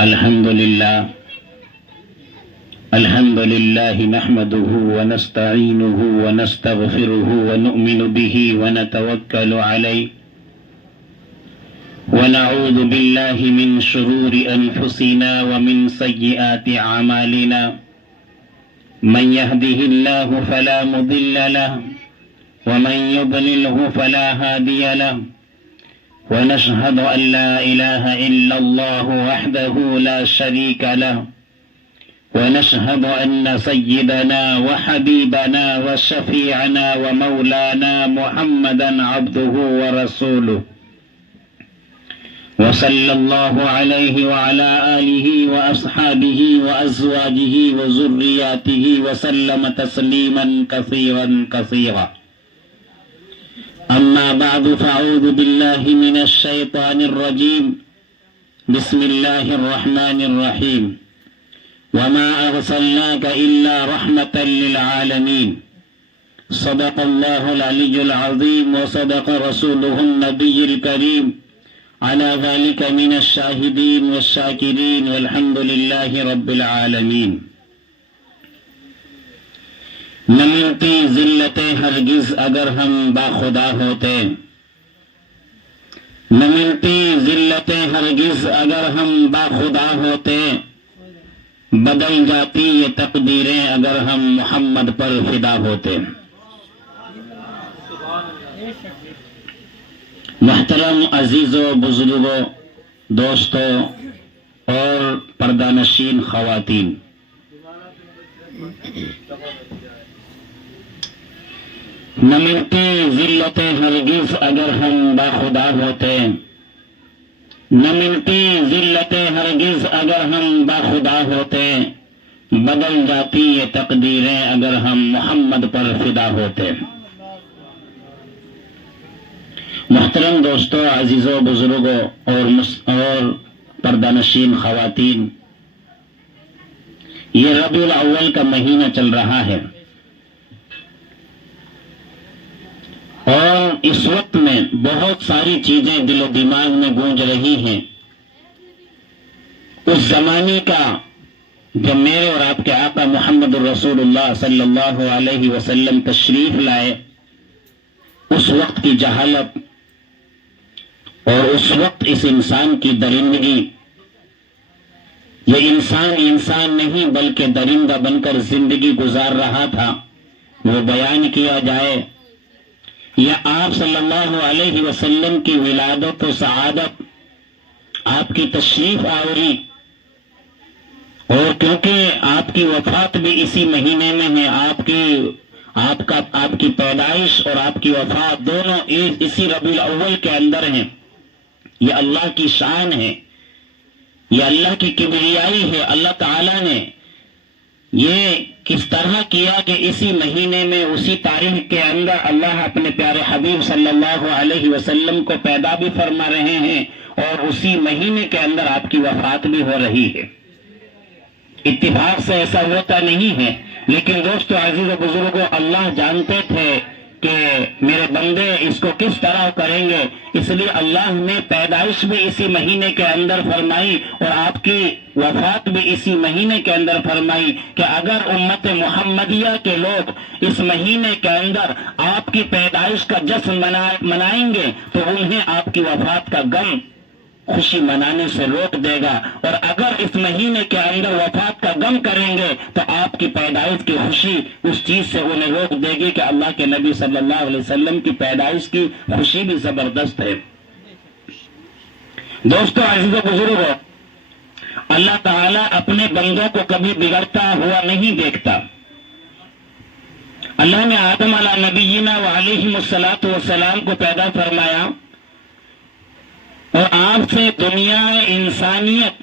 الحمد لله نحمده ونستعينه ونستغفره ونؤمن به ونتوكل عليه ونعوذ بالله من شرور أنفسنا ومن سيئات أعمالنا من يهده الله فلا مضل له ومن يضلله فلا هادي له ونشهد أن لا إله إلا الله وحده لا شريك له ونشهد أن سيدنا وحبيبنا وشفيعنا ومولانا محمدا عبده ورسوله وصلى الله عليه وعلى آله وأصحابه وأزواجه وذرياته وسلم تسليما كثيرا كثيرا. أما بعد فأعوذ بالله من الشيطان الرجيم. بسم الله الرحمن الرحيم. وما أرسلناك إلا رحمة للعالمين. صدق الله العلي العظيم وصدق رسوله النبي الكريم. على ذلك من الشاهدين والشاكرين والحمد لله رب العالمين. نہ ملتی ذلتیں ہرگز اگر ہم باخدا ہوتے، نہ ملتی ذلتیں ہرگز اگر ہم باخدا ہوتے، بدل جاتی یہ تقدیریں اگر ہم محمد پر فدا ہوتے. محترم عزیزوں، بزرگوں، دوستوں اور پردہ نشین خواتین، نہ ملتی ذلتیں ہرگز اگر ہم باخدا ہوتے، نہ ملتی ذلتیں ہرگز اگر ہم باخدا ہوتے، بدل جاتی یہ تقدیریں اگر ہم محمد پر فدا ہوتے. محترم دوستوں، عزیزوں، بزرگوں اور پردہ نشین خواتین، یہ ربیع الاول کا مہینہ چل رہا ہے اور اس وقت میں بہت ساری چیزیں دل و دماغ میں گونج رہی ہیں. اس زمانے کا جب میرے اور آپ کے آقا محمد الرسول اللہ صلی اللہ علیہ وسلم تشریف لائے، اس وقت کی جہالت اور اس وقت اس انسان کی درندگی، یہ انسان نہیں بلکہ درندہ بن کر زندگی گزار رہا تھا، وہ بیان کیا جائے، یا آپ صلی اللہ علیہ وسلم کی ولادت و سعادت، آپ کی تشریف آوری، اور کیونکہ آپ کی وفات بھی اسی مہینے میں ہے، آپ کی پیدائش اور آپ کی وفات دونوں اسی ربیع الاول کے اندر ہیں. یہ اللہ کی شان ہے، یہ اللہ کی کبریائی ہے. اللہ تعالیٰ نے یہ کس طرح کیا کہ اسی مہینے میں اسی تاریخ کے اندر اللہ اپنے پیارے حبیب صلی اللہ علیہ وسلم کو پیدا بھی فرما رہے ہیں اور اسی مہینے کے اندر آپ کی وفات بھی ہو رہی ہے. اتفاق سے ایسا ہوتا نہیں ہے، لیکن دوستو، عزیز و بزرگوں، اللہ جانتے تھے کہ میرے بندے اس کو کس طرح کریں گے، اس لیے اللہ نے پیدائش بھی اسی مہینے کے اندر فرمائی اور آپ کی وفات بھی اسی مہینے کے اندر فرمائی کہ اگر امت محمدیہ کے لوگ اس مہینے کے اندر آپ کی پیدائش کا جشن منائیں گے تو انہیں آپ کی وفات کا غم خوشی منانے سے روک دے گا، اور اگر اس مہینے کے اندر وفات کا غم کریں گے تو آپ کی پیدائش کی خوشی اس چیز سے انہیں روک دے گی کہ اللہ کے نبی صلی اللہ علیہ وسلم کی پیدائش کی خوشی بھی زبردست ہے. دوستو، عزیزو، بزرگوں، اللہ تعالیٰ اپنے بندوں کو کبھی بگڑتا ہوا نہیں دیکھتا. اللہ نے آدم علیہ نبینا وعلیہم الصلاۃ والسلام کو پیدا فرمایا اور آپ سے دنیا انسانیت،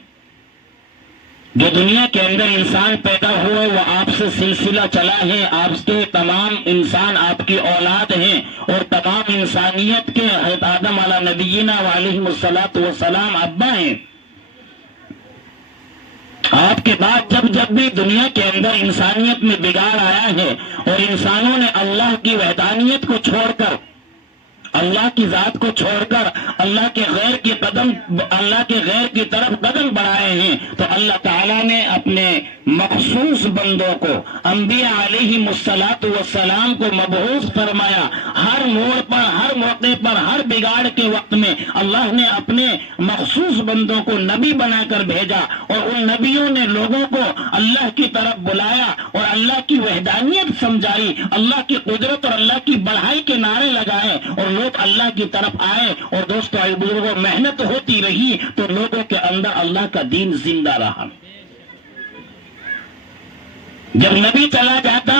جو دنیا کے اندر انسان پیدا ہوئے وہ آپ سے سلسلہ چلا ہے. آپ کے تمام انسان آپ کی اولاد ہیں اور تمام انسانیت کے حضرت آدم علیہ نبینا وعلیہم الصلاۃ والسلام ابا ہیں. آپ کے بعد جب بھی دنیا کے اندر انسانیت میں بگاڑ آیا ہے اور انسانوں نے اللہ کی وحدانیت کو چھوڑ کر، اللہ کی ذات کو چھوڑ کر اللہ کے غیر کی طرف قدم بڑھائے ہیں تو اللہ تعالیٰ نے اپنے مخصوص بندوں کو انبیاء علیہم الصلاۃ والسلام کو مبعوث فرمایا. ہر موڑ پر، ہر موقع پر، ہر بگاڑ کے وقت میں اللہ نے اپنے مخصوص بندوں کو نبی بنا کر بھیجا، اور ان نبیوں نے لوگوں کو اللہ کی طرف بلایا اور اللہ کی وحدانیت سمجھائی، اللہ کی قدرت اور اللہ کی بڑائی کے نعرے لگائے اور لوگ اللہ کی طرف آئے. اور دوستو اے بزرگوں، محنت ہوتی رہی تو لوگوں کے اندر اللہ کا دین زندہ رہا. جب نبی چلا جاتا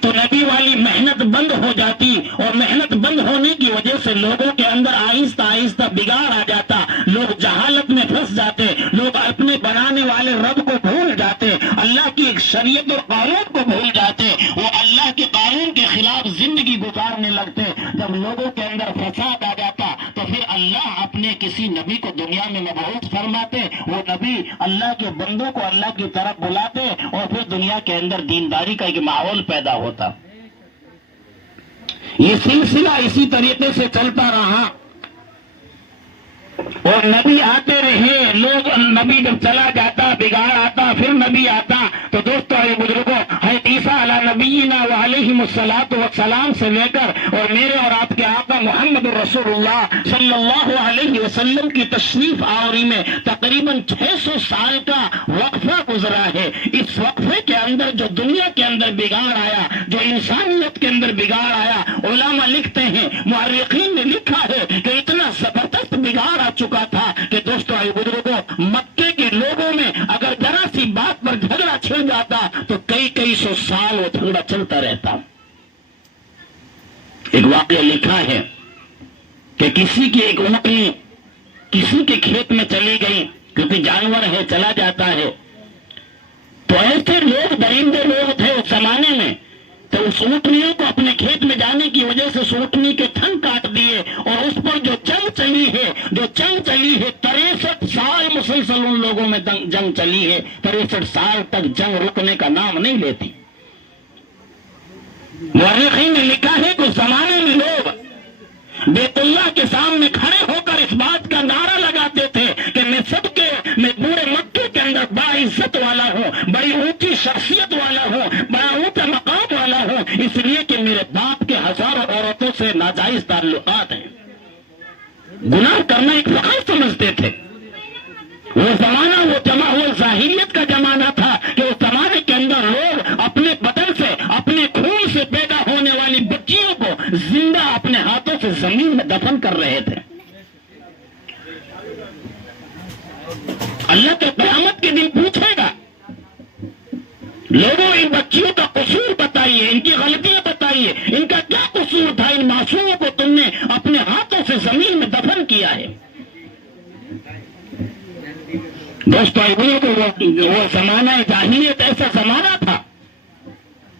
تو نبی والی محنت بند ہو جاتی، اور محنت بند ہونے کی وجہ سے لوگوں کے اندر آہستہ آہستہ بگاڑ آ جاتا، لوگ جہالت میں پھنس جاتے، لوگ اپنے بنانے والے رب کو بھول جاتے، اللہ کی شریعت اور قانون کو بھول جاتے، وہ اللہ کے قانون کے خلاف زندگی گزارنے لگتے. جب لوگوں کے اندر فساد آ جاتا تو پھر اللہ اپنے کسی نبی کو دنیا میں مبعوث فرماتے، وہ نبی اللہ کے بندوں کو اللہ کی طرف بلاتے، اور پھر دنیا کے اندر دینداری کا ایک ماحول پیدا ہوتا. یہ سلسلہ اسی طریقے سے چلتا رہا اور نبی آتے رہے. لوگ، نبی جب چلا جاتا بگاڑ آتا، پھر نبی آتا. تو دوستو اے بزرگوں، حضرت عیسیٰ علی نبینا وعلیہم الصلاۃ والسلام سے لے کر اور میرے اور آپ کے آقا محمد رسول اللہ صلی اللہ علیہ وسلم کی تشریف آوری میں تقریباً 600 سال کا وقفہ گزرا ہے. اس وقفے کے اندر جو دنیا کے اندر بگاڑ آیا، جو انسانیت کے اندر بگاڑ آیا، علماء لکھتے ہیں، مورخین نے لکھا ہے کہ اتنا زبردست بگاڑ آ چکا تھا کہ دوستو اے بزرگوں، مکے کے لوگوں میں اگر ذرا سی بات پر جھگڑا چھڑ جاتا تو کئی سو سال وہ جھگڑا چلتا رہتا. ایک واقعہ لکھا ہے کہ کسی کی ایک اونٹنی کسی کے کھیت میں چلی گئی، کیونکہ جانور ہے چلا جاتا ہے. تو ایسے لوگ، درندے لوگ تھے اس زمانے میں، تو اس اونٹنیوں کو اپنے کھیت میں جانے کی وجہ سے اونٹنی کے تھن کاٹ دیے، اور اس پر جو جنگ چلی ہے 63 سال مسلسل ان لوگوں میں جنگ چلی ہے. 63 سال تک جنگ رکنے کا نام نہیں لیتی. مورخین نے لکھا ہے کہ اس زمانے میں لوگ بیت اللہ کے سامنے کھڑے ہو کر اس بات کا نعرہ لگاتے تھے کہ میں پورے مکے کے اندر بڑا عزت والا ہوں، بڑی اونچی شخصیت والا ہوں، بڑا اونچا مقام والا ہوں، اس لیے کہ میرے باپ کے ہزاروں عورتوں سے ناجائز تعلقات ہیں. گناہ کرنا ایک فخر سمجھتے تھے. وہ زمانہ وہ ظاہریت کا زمانہ تھا کہ اس زمانے کے اندر لوگ اپنے بدن سے، اپنے خون سے پیدا ہونے والی بچیوں کو زندہ اپنے ہاتھوں سے زمین میں دفن کر رہے تھے. اللہ کے قیامت کے دن پوچھے گا، لوگوں ان بچیوں کا قصور بتائیے، ان کی غلطیاں بتائیے، ان کا کیا قصور تھا؟ ان معصوموں کو تم نے اپنے ہاتھوں سے زمین میں دفن کیا ہے. دوستو وہ زمانہ جاہلیت ایسا زمانہ تھا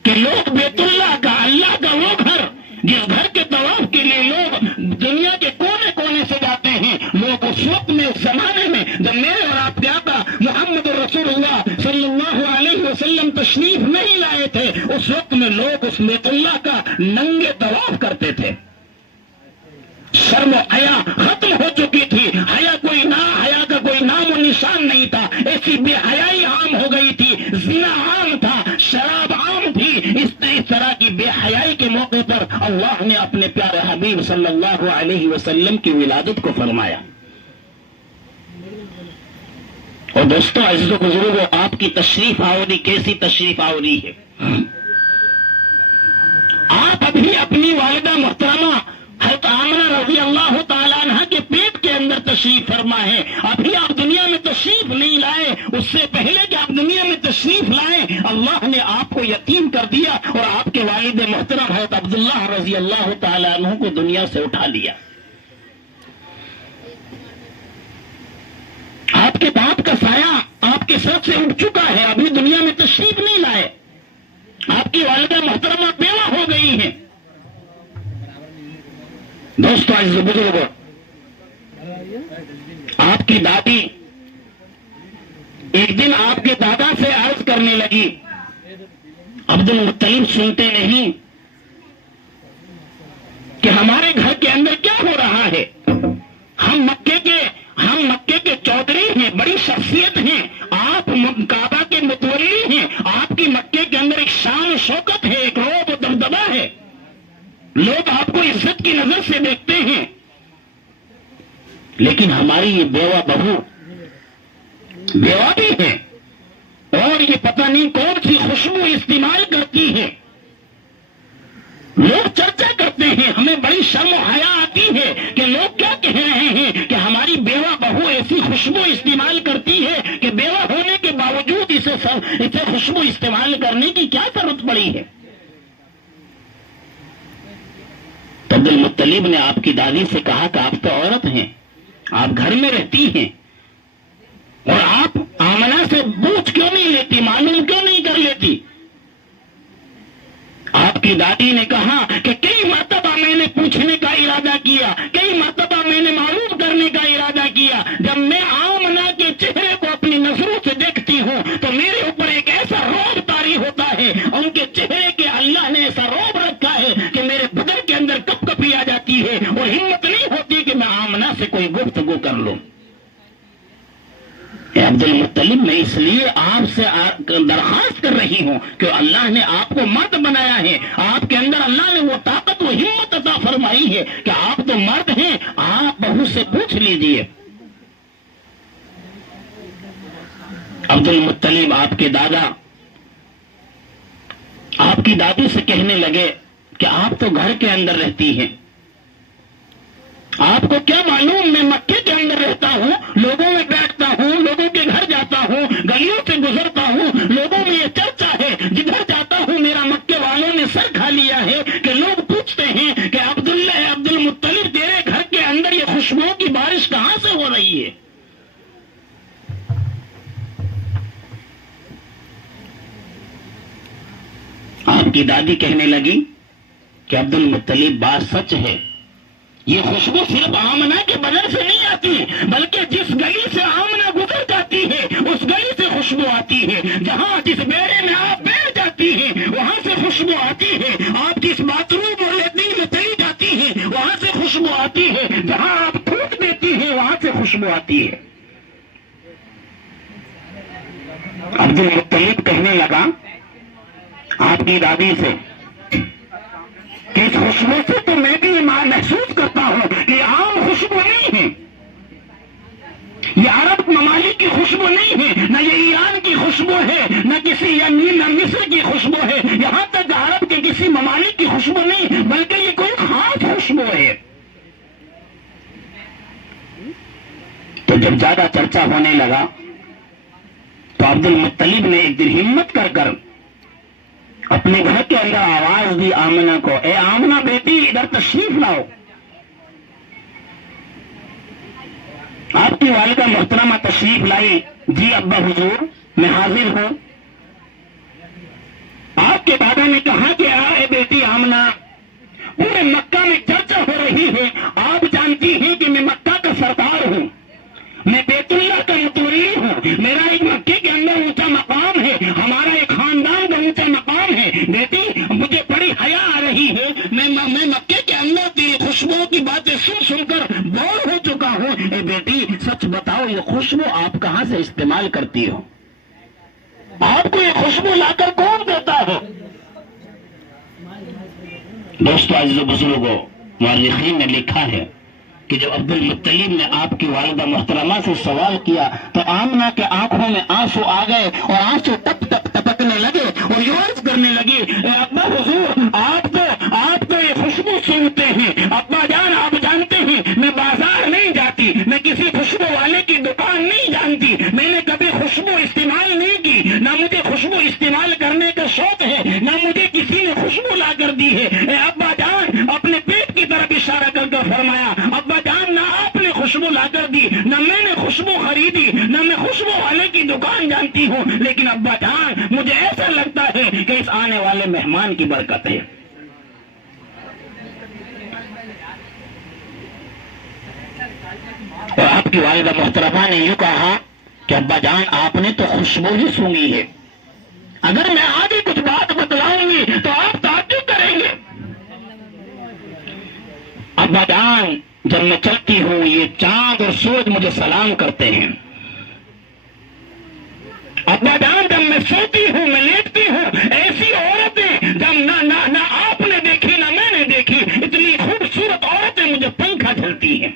کہ لوگ بیت اللہ کا، اللہ کا وہ گھر جس گھر کے طواف کے لیے لوگ دنیا کے کونے کونے سے جاتے ہیں، لوگ اس وقت میں، اس زمانے میں جب میرے اور آپ کے آقا محمد رسول اللہ صلی اللہ علیہ وسلم تشریف نہیں لائے تھے، اس وقت میں لوگ اس بیت اللہ کا ننگے طواف کرتے تھے. شرم و حیا ختم ہو چکی تھی، حیا کا کوئی نام و نشان نہیں تھا. ایسی بے حیائی عام ہو گئی تھی، زنا عام تھا، شراب عام تھی. اس طرح کی بے حیائی کے موقع پر اللہ نے اپنے پیارے حبیب صلی اللہ علیہ وسلم کی ولادت کو فرمایا. اور دوستو عزیز و بزرگوں، آپ کی تشریف آوری کیسی تشریف آوری ہے. آپ ابھی اپنی والدہ محترمہ حضرت آمنہ رضی اللہ تعالیٰ عنہ کے پیٹ کے اندر تشریف فرما ہے. ابھی آپ دنیا میں تشریف نہیں لائے، اس سے پہلے کہ آپ دنیا میں تشریف لائیں اللہ نے آپ کو یتیم کر دیا اور آپ کے والد محترم حضرت عبداللہ رضی اللہ تعالیٰ عنہ کو دنیا سے اٹھا لیا. آپ کے باپ کا سایہ آپ کے سر سے اٹھ چکا ہے، ابھی دنیا میں تشریف نہیں لائے. آپ کی والدہ محترمہ بیوہ ہو گئی ہیں. دوستو عزیز و بزرگوں، آپ کی دادی ایک دن آپ کے دادا سے عرض کرنے لگی، عبد المطلب سنتے نہیں کہ ہمارے گھر کے اندر کیا ہو رہا ہے؟ ہم مکے کے چودھری ہیں، بڑی شخصیت ہیں، آپ کعبہ کے متولی ہیں، آپ کی مکے کے اندر ایک شان و شوکت ہے، ایک رعب و دبدبہ ہے، لوگ آپ کو عزت کی نظر سے دیکھتے ہیں، لیکن ہماری یہ بیوہ بہو بیوہ بھی ہے اور یہ پتہ نہیں کون سی خوشبو استعمال کرتی ہے، لوگ چرچا کرتے ہیں، ہمیں بڑی شرم و حیا آتی ہے کہ لوگ کیا کہہ رہے ہیں کہ ہماری بیوہ بہو ایسی خوشبو استعمال کرتی ہے کہ بیوہ ہونے کے باوجود اسے خوشبو استعمال کرنے کی کیا ضرورت پڑی ہے۔ تو عبد المطلب نے آپ کی دادی سے کہا کہ آپ تو عورت ہیں، آپ گھر میں رہتی ہیں اور آپ آمنہ سے پوچھ کیوں نہیں لیتی، معلوم کیوں نہیں کر لیتی؟ آپ کی دادی نے کہا کہ کئی مرتبہ میں نے پوچھنے کا ارادہ کیا، کئی مرتبہ میں نے معلوم کرنے کا ارادہ کیا، جب میں آمنہ کے چہرے کو اپنی نظروں سے دیکھتی ہوں تو میرے اوپر ایک ایسا رعب طاری ہوتا ہے، ان کے چہرے کے اللہ نے ایسا رعب رکھا ہے کہ میرے بدن کے اندر کپ کپی آ جاتی ہے اور ہمت نہیں ہوتی کہ میں آمنہ سے کوئی گفتگو کر لوں۔ عبد المطلب، میں اس لیے آپ سے درخواست کر رہی ہوں کہ اللہ نے آپ کو مرد بنایا ہے، آپ کے اندر اللہ نے وہ طاقت و ہمت عطا فرمائی ہے کہ آپ تو مرد ہیں، آپ بہو سے پوچھ لیجئے۔ عبد المطلب آپ کے دادا آپ کی دادی سے کہنے لگے کہ آپ تو گھر کے اندر رہتی ہیں، آپ کو کیا معلوم میں مکے کے اندر رہتا ہوں، لوگوں میں بیٹھتا ہوں، لوگوں کے گھر جاتا ہوں، گلیوں سے گزرتا ہوں، لوگوں میں یہ چرچا ہے، جدھر جاتا ہوں میرا مکے والوں نے سر کھا لیا ہے کہ لوگ پوچھتے ہیں کہ عبد المطلب تیرے گھر کے اندر یہ خوشبو کی بارش کہاں سے ہو رہی ہے؟ آپ کی دادی کہنے لگی کہ عبد المطلب بات سچ ہے، یہ خوشبو صرف آمنہ کے بدن سے نہیں آتی بلکہ جس گلی سے آمنہ گزر جاتی ہے اس گلی سے خوشبو آتی ہے، جس بیڑے میں آپ بیٹھ جاتی ہیں وہاں سے خوشبو آتی ہے، آپ جس باتھ روم اور لیٹرین میں چلی جاتی ہیں وہاں سے خوشبو آتی ہے، جہاں آپ تھوک دیتی ہیں وہاں سے خوشبو آتی ہے۔ عبد المطلب کہنے لگا آپ کی دادی سے کہ اس خوشبو سے تو میں بھی محسوس کرتا ہوں کہ عام خوشبو نہیں ہے، یہ عرب ممالک کی خوشبو نہیں ہے، نہ یہ ایران کی خوشبو ہے، نہ کسی نہ مصر کی خوشبو ہے، یہاں تک عرب کے کسی ممالک کی خوشبو نہیں بلکہ یہ کوئی خاص خوشبو ہے۔ تو جب زیادہ چرچا ہونے لگا تو عبد المطلب نے ایک دن ہمت کر اپنے گھر کے اندر آواز دی آمنہ کو، اے آمنہ بیٹی ادھر تشریف لاؤ۔ آپ کی والدہ محترمہ تشریف لائی، جی ابا حضور میں حاضر ہوں۔ آپ کے دادا نے کہا کہ اے بیٹی آمنہ، پورے مکہ میں چرچا ہو رہی ہے، آپ جانتی ہیں کہ میں مکہ کا سردار ہوں، میں بیت اللہ کا متولی ہوں، میرا ایک مکے کے اندر اونچا مقام ہے، ہمارا ایک خاندان کا اونچا مقام ہے۔ بیٹی مجھے بڑی حیا آ رہی ہے، میں مکے کے اندر کی خوشبو کی باتیں سن کر بور ہو چکا ہوں۔ اے بیٹی سچ بتاؤ، یہ خوشبو آپ کہاں سے استعمال کرتی ہو؟ آپ کو یہ خوشبو لا کر کون دیتا ہے؟ دوستو عزیز و بزرگوں، مورخین نے لکھا ہے کہ جب عبد المطلب نے آپ کی والدہ محترمہ سے سوال کیا تو آمنہ کے آنکھوں میں آنسو آ گئے اور آنسو ٹپ ٹپ ٹپکنے لگے اور یہ عرض کرنے لگی، اے ابا حضور آپ تو یہ خوشبو سونگتے ہیں، ابا جان آپ جانتے ہیں میں بازار نہیں جاتی، میں کسی خوشبو والے کی دکان نہیں جانتی، میں نے کبھی خوشبو استعمال نہیں کی، نہ مجھے خوشبو استعمال کرنے کا شوق ہے، نہ مجھے کسی نے خوشبو لا کر دی ہے۔ اے ابا جان اپنے پیٹ کی طرف اشارہ کر کے فرمایا، ابا جان نہ آپ نے خوشبو لا کر دی، نہ میں نے خوشبو خریدی، نہ میں خوشبو والے کی دکان جانتی ہوں، لیکن ابا جان مجھے ایسا لگتا ہے کہ اس آنے والے مہمان کی برکت ہے۔ اور آپ کی والدہ محترمہ نے یوں کہا کہ ابا جان آپ نے تو خوشبو ہی سونگی ہے، اگر میں آگے کچھ بات بتلاؤں گی تو آپ تعجب کریں گے۔ ابا جان جب میں چلتی ہوں یہ چاند اور سورج مجھے سلام کرتے ہیں. ابا جان جب میں سوتی ہوں میں لیٹتی ہوں ایسی عورتیں جب نہ آپ نے دیکھی نہ میں نے دیکھی اتنی خوبصورت عورتیں مجھے پنکھا جھلتی ہیں.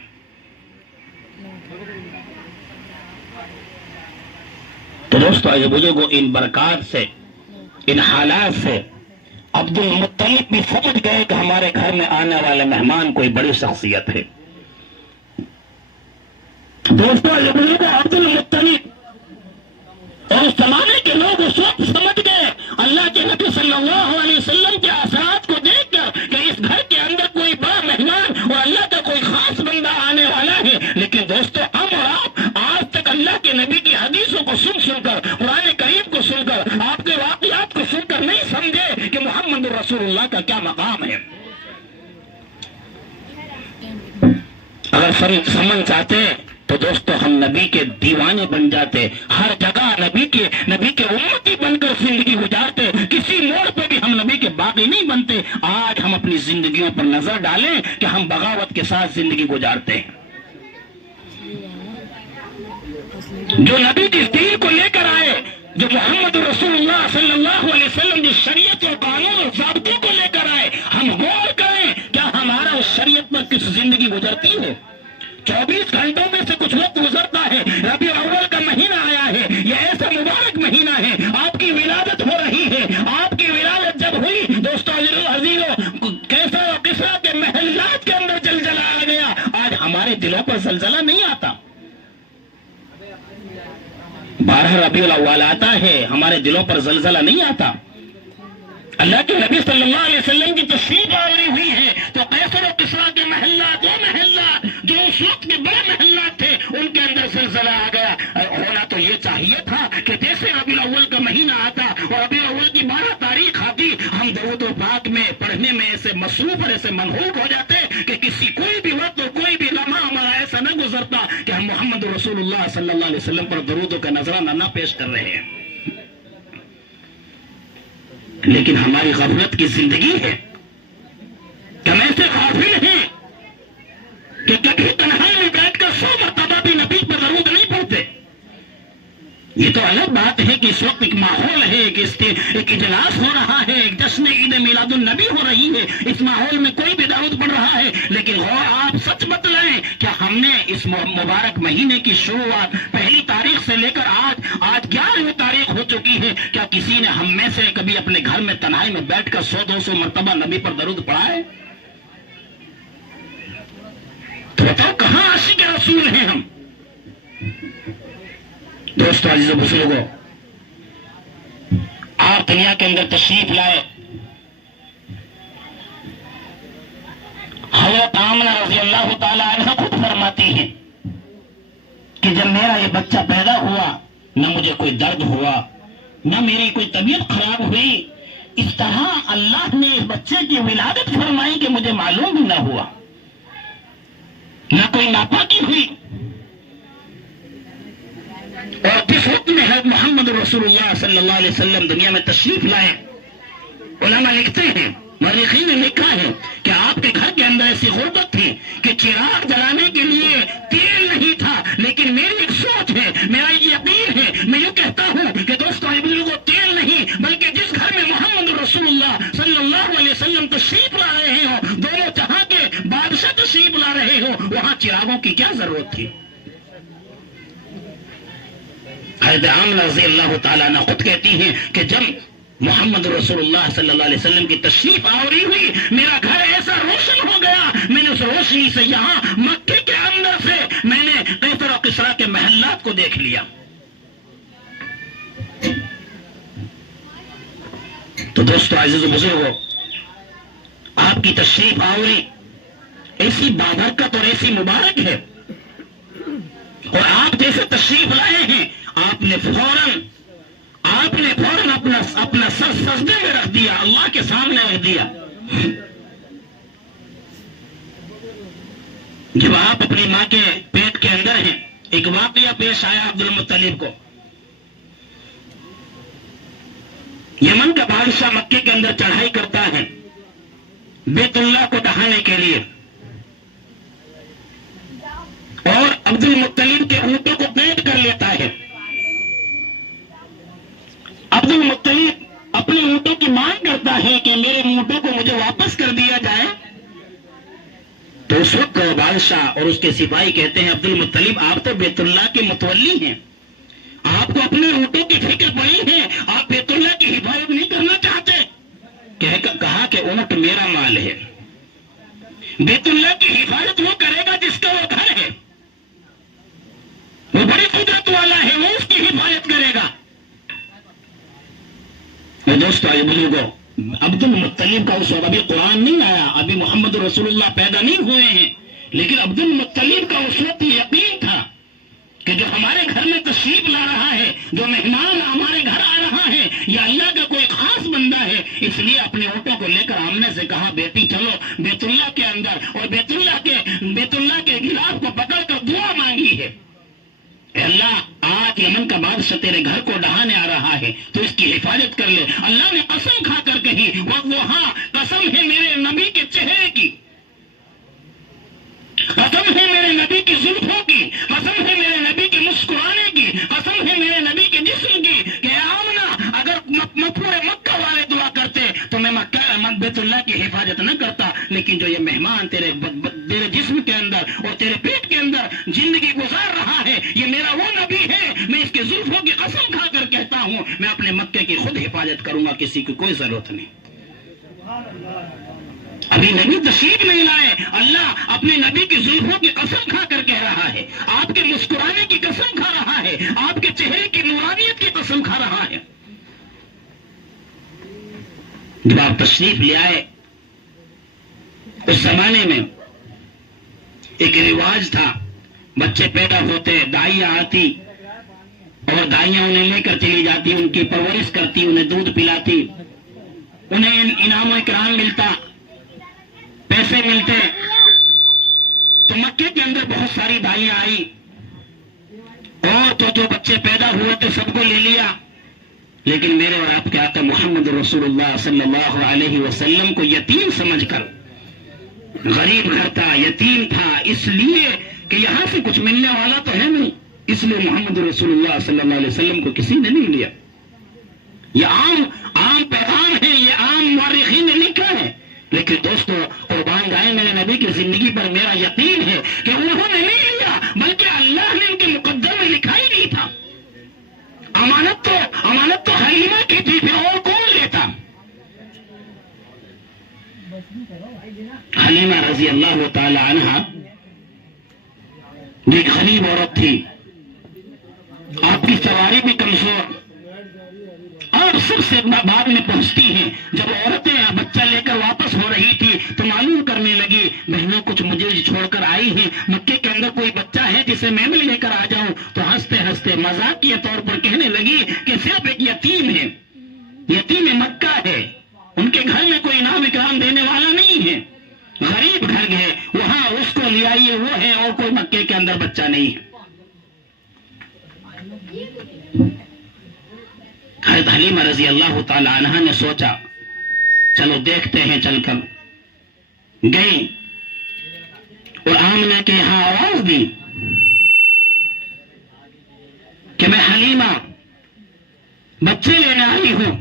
تو دوستو یہ بزرگوں ان برکات سے ان حالات سے عبد المطلب بھی سمجھ گئے کہ ہمارے گھر میں آنے والے مہمان کوئی بڑی شخصیت ہے. دوستو یہ بزرگوں عبد المطلب اور اس زمانے کے لوگ اس وقت سمجھ گئے اللہ کے نبی صلی اللہ علیہ وسلم کے اثرات کو دیکھ کر کہ اس گھر کے اندر کوئی بڑا مہمان اور اللہ کا کوئی خاص بندہ آنے والا ہے. لیکن دوستو ہم اور آپ آج تک اللہ کے نبی کی حدیثوں کو سن کر قرآن کریم کو سن کر آپ کے واقعات کو سن کر نہیں سمجھے کہ محمد رسول اللہ کا کیا مقام ہے. اگر سمجھ چاہتے تو دوستو ہم نبی کے دیوانے بن جاتے, ہر جگہ نبی کے امتی بن کر زندگی گزارتے, کسی موڑ پہ بھی ہم نبی کے باغی نہیں بنتے. آج ہم اپنی زندگیوں پر نظر ڈالیں کہ ہم بغاوت کے ساتھ زندگی گزارتے ہیں. جو نبی جس دین کو لے کر آئے, جو محمد رسول اللہ صلی اللہ علیہ وسلم جس شریعت اور قانون اور ضابطوں کو لے کر آئے, ہم غور کریں کیا ہمارا اس شریعت پر کس زندگی گزرتی ہے. 24 گھنٹوں میں سے کچھ وقت گزرتا ہے. ربیع الاول کا مہینہ آیا ہے, یہ ایسا مبارک مہینہ ہے, آپ کی ولادت ہو رہی ہے. آپ کی ولادت جب ہوئی دوستو عزیزو کیسر و کسریٰ کے محلات کے اندر زلزلہ آ گیا. آج ہمارے دلوں پر زلزلہ نہیں آتا. 12 ربیع الاول آتا ہے, ہمارے دلوں پر زلزلہ نہیں آتا. اللہ کے نبی صلی اللہ علیہ وسلم کی تشریف آوری ہوئی ہے تو کیسر و کسریٰ کے محلات, وہ محلات جو اس وقت کے بڑے محلات تھے, ان کے اندر زلزلہ آ گیا. ہونا تو یہ چاہیے تھا کہ جیسے ربیع الاول کا مہینہ آتا اور ربیع الاول کی 12 تاریخ آتی, ہم درود و پاک میں پڑھنے میں ایسے مصروف اور ایسے منہوک ہو جاتے کہ کسی کوئی بھی وقت اور کوئی بھی لمحہ ہمارا ایسا نہ گزرتا کہ ہم محمد رسول اللہ صلی اللہ علیہ وسلم پر درود کا نذرانہ نہ پیش کر رہے ہیں. لیکن ہماری غفلت کی زندگی ہے کہ ہم ایسے غافل ہیں کہ کبھی تنہائی میں بیٹھ کر 100 مرتبہ بھی نبی پر درود نہیں پڑھتے. یہ تو الگ بات ہے کہ اس وقت ایک ماحول ہے, ایک اجلاس ہو رہا ہے, ایک جشن عید میلاد النبی ہو رہی ہے, اس ماحول میں کوئی بھی درود پڑھ رہا ہے. لیکن غور آپ سچ بتلائیں کیا ہم نے اس مبارک مہینے کی شروعات پہلی تاریخ سے لے کر آج 11ویں تاریخ ہو چکی ہے, کیا کسی نے ہم میں سے کبھی اپنے گھر میں تنہائی میں بیٹھ کر 100-200 مرتبہ نبی پر درود پڑھا ہے؟ تو بتاؤ کہاں عاشق رسول ہیں ہم؟ دوستو عزیز و بزرگو, آپ دنیا کے اندر تشریف لائے. حضرت آمنہ رضی اللہ تعالی عنہ خود فرماتی ہیں کہ جب میرا یہ بچہ پیدا ہوا نہ مجھے کوئی درد ہوا نہ میری کوئی طبیعت خراب ہوئی. اس طرح اللہ نے اس بچے کی ولادت فرمائی کہ مجھے معلوم بھی نہ ہوا, نہ کوئی ناپاکی ہوئی. اور جس وقت میں حضرت محمد رسول اللہ صلی اللہ علیہ وسلم دنیا میں تشریف لائے, علماء لکھتے ہیں, مورخین نے لکھا ہے کہ آپ کے گھر کے اندر ایسی غربت تھی کہ چراغ جلانے کے لیے تیل نہیں تھا. لیکن میری ایک سوچ ہے, میرا یہ یقین ہے, میں یہ کہتا ہوں کہ دوستو کو تیل نہیں بلکہ جس گھر میں محمد رسول اللہ صلی اللہ علیہ وسلم تشریف لا رہے ہو, دونوں جہاں کے بادشاہ تشریف لا رہے ہو, وہاں چراغوں کی کیا ضرورت تھی. حضرت آمنہ رضی اللہ تعالیٰ عنہ خود کہتی ہیں کہ جب محمد رسول اللہ صلی اللہ علیہ وسلم کی تشریف آوری ہوئی میرا گھر ایسا روشن ہو گیا, میں نے اس روشنی سے یہاں مکے کے اندر سے میں نے کیسر و کسریٰ کے محلات کو دیکھ لیا. تو دوستو عزیز و بزرگو, آپ کی تشریف آوری ایسی بابرکت اور ایسی مبارک ہے, اور آپ جیسے تشریف لائے ہیں آپ نے فوراً اپنا سر سجدے میں رکھ دیا, اللہ کے سامنے رکھ دیا. جب آپ اپنی ماں کے پیٹ کے اندر ہیں, ایک واقعہ پیش آیا عبد المطلب کو. یمن کا بادشاہ مکے کے اندر چڑھائی کرتا ہے بیت اللہ کو ڈھانے کے لیے. عبد المطلب کے اونٹوں کو قید کر لیتا ہے. عبد المطلب اپنے اونٹوں کی مانگ کرتا ہے کہ میرے اونٹوں کو مجھے واپس کر دیا جائے. تو اس وقت بادشاہ اور اس کے سپاہی کہتے ہیں عبد المطلب آپ تو بیت اللہ کے متولی ہیں, آپ کو اپنے اونٹوں کی فکر پڑی ہے, آپ بیت اللہ کی حفاظت نہیں کرنا چاہتے. کہا کہ اونٹ میرا مال ہے, بیت اللہ کی حفاظت وہ کرے گا جس کا وہ گھر ہے, وہ بڑی قدرت والا ہے, وہ اس کی حفاظت کرے گا. دوستو آئیے بزرگوں, عبد المطلب کا اس وقت ابھی قرآن نہیں آیا, ابھی محمد رسول اللہ پیدا نہیں ہوئے ہیں, لیکن عبد المطلب کا اس وقت یقین تھا کہ جو ہمارے گھر میں تشریف لا رہا ہے, جو مہمان ہمارے گھر آ رہا ہے, یا اللہ کا کوئی خاص بندہ ہے. اس لیے اپنے اونٹوں کو لے کر آمنے سے کہا بیٹی چلو بیت اللہ کے اندر, اور بیت اللہ کے غلاف کو پکڑ کر دعا مانگی ہے, اے اللہ آج یمن کا بادشاہ تیرے گھر کو ڈہانے آ رہا ہے تو اس کی حفاظت کر لے. اللہ نے قسم کھا کر کہی, وہاں قسم ہے میرے نبی کے چہرے کی, قسم ہے میرے نبی کی زلفوں کی, قسم ہے میرے نبی کے مسکرانے کی, قسم ہے میرے نبی کے جسم کی, کہ آمنہ اگر پورے مکہ والے دعا کرتے تو میں بیت اللہ کی حفاظت نہ کرتا, لیکن جو یہ مہمان تیرے جسم کے اندر اور تیرے پیٹ کے اندر زندگی گزار رہا ہے, یہ میرا وہ نبی ہے, میں اس کے زلفوں کی قسم کھا کر کہتا ہوں میں اپنے مکے کی خود حفاظت کروں گا, کسی کی کوئی ضرورت نہیں. ابھی نبی تشریف نہیں لائے, اللہ اپنے نبی کی زلفوں کی قسم کھا کر کہہ رہا ہے, آپ کے مسکرانے کی قسم کھا رہا ہے, آپ کے چہرے کی نورانیت کی قسم کھا رہا ہے. جب آپ تشریف لے آئے, اس زمانے میں ایک رواج تھا, بچے پیدا ہوتے دائیاں آتی اور دائیاں انہیں لے کر چلی جاتی, ان کی پرورش کرتی, انہیں دودھ پلاتی, انہیں انعام و اکرام ملتا, پیسے ملتے. تو مکے کے اندر بہت ساری دائیاں آئی, اور تو جو بچے پیدا ہوئے تو سب کو لے لیا, لیکن میرے اور آپ کے آقا محمد رسول اللہ صلی اللہ علیہ وسلم کو یتیم سمجھ کر, غریب گھر تھا, یتیم تھا, اس لیے کہ یہاں سے کچھ ملنے والا تو ہے نہیں, اس لیے محمد رسول اللہ صلی اللہ علیہ وسلم کو کسی نے نہیں لیا. یہ عام پیغام ہے, یہ عام مورخین نے لکھا ہے, لیکن دوستو قربان جائیں میرے نبی کی زندگی پر میرا یقین ہے کہ انہوں نے نہیں لیا, بلکہ اللہ نے ان کے مقدر میں لکھا ہی نہیں تھا. امانت تو حلیمہ کی تھی, پھر اور کون لیتا. حلیمہ رضی اللہ تعالی عنہا ایک غریب عورت تھی, آپ کی سواری بھی کمزور, اور سب سے بعد میں پہنچتی ہیں. جب عورتیں بچہ لے کر واپس ہو رہی تھی تو معلوم کرنے لگی, بہنوں کچھ مجھے چھوڑ کر آئی ہیں, مکے کے اندر کوئی بچہ ہے جسے میں بھی لے کر آ جاؤں. تو ہنستے ہنستے مذاقیہ طور پر کہنے لگی کہ صرف ایک یتیم ہے, یتیم مکہ ہے, ان کے گھر میں کوئی انعام اکرام دینے والا نہیں ہے, غریب گھر ہے, وہاں اس کو لے آئیے, وہ ہے, اور کوئی مکے کے اندر بچہ نہیں ہے. حضرت حلیمہ رضی اللہ تعالی عنہا نے سوچا چلو دیکھتے ہیں, چل کر گئی اور آمنہ کے یہاں آواز دی کہ میں حلیمہ بچے لینے آئی ہوں.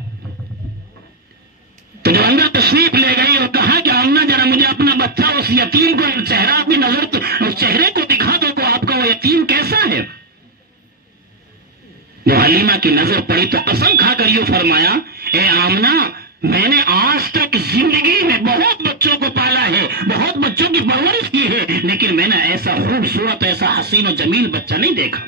تو جو اندر تشریف لے گئی اور کہا کہ آمنہ ذرا مجھے اپنا بچہ, اس یتیم کو چہرہ اپنی نظر اس چہرے کو دکھا دو کہ آپ کا وہ یتیم کیسا ہے. جو حلیمہ کی نظر پڑی تو قسم کھا کر یوں فرمایا, اے آمنہ میں نے آج تک زندگی میں بہت بچوں کو پالا ہے, بہت بچوں کی پرورش کی ہے, لیکن میں نے ایسا خوبصورت, ایسا حسین و جمیل بچہ نہیں دیکھا.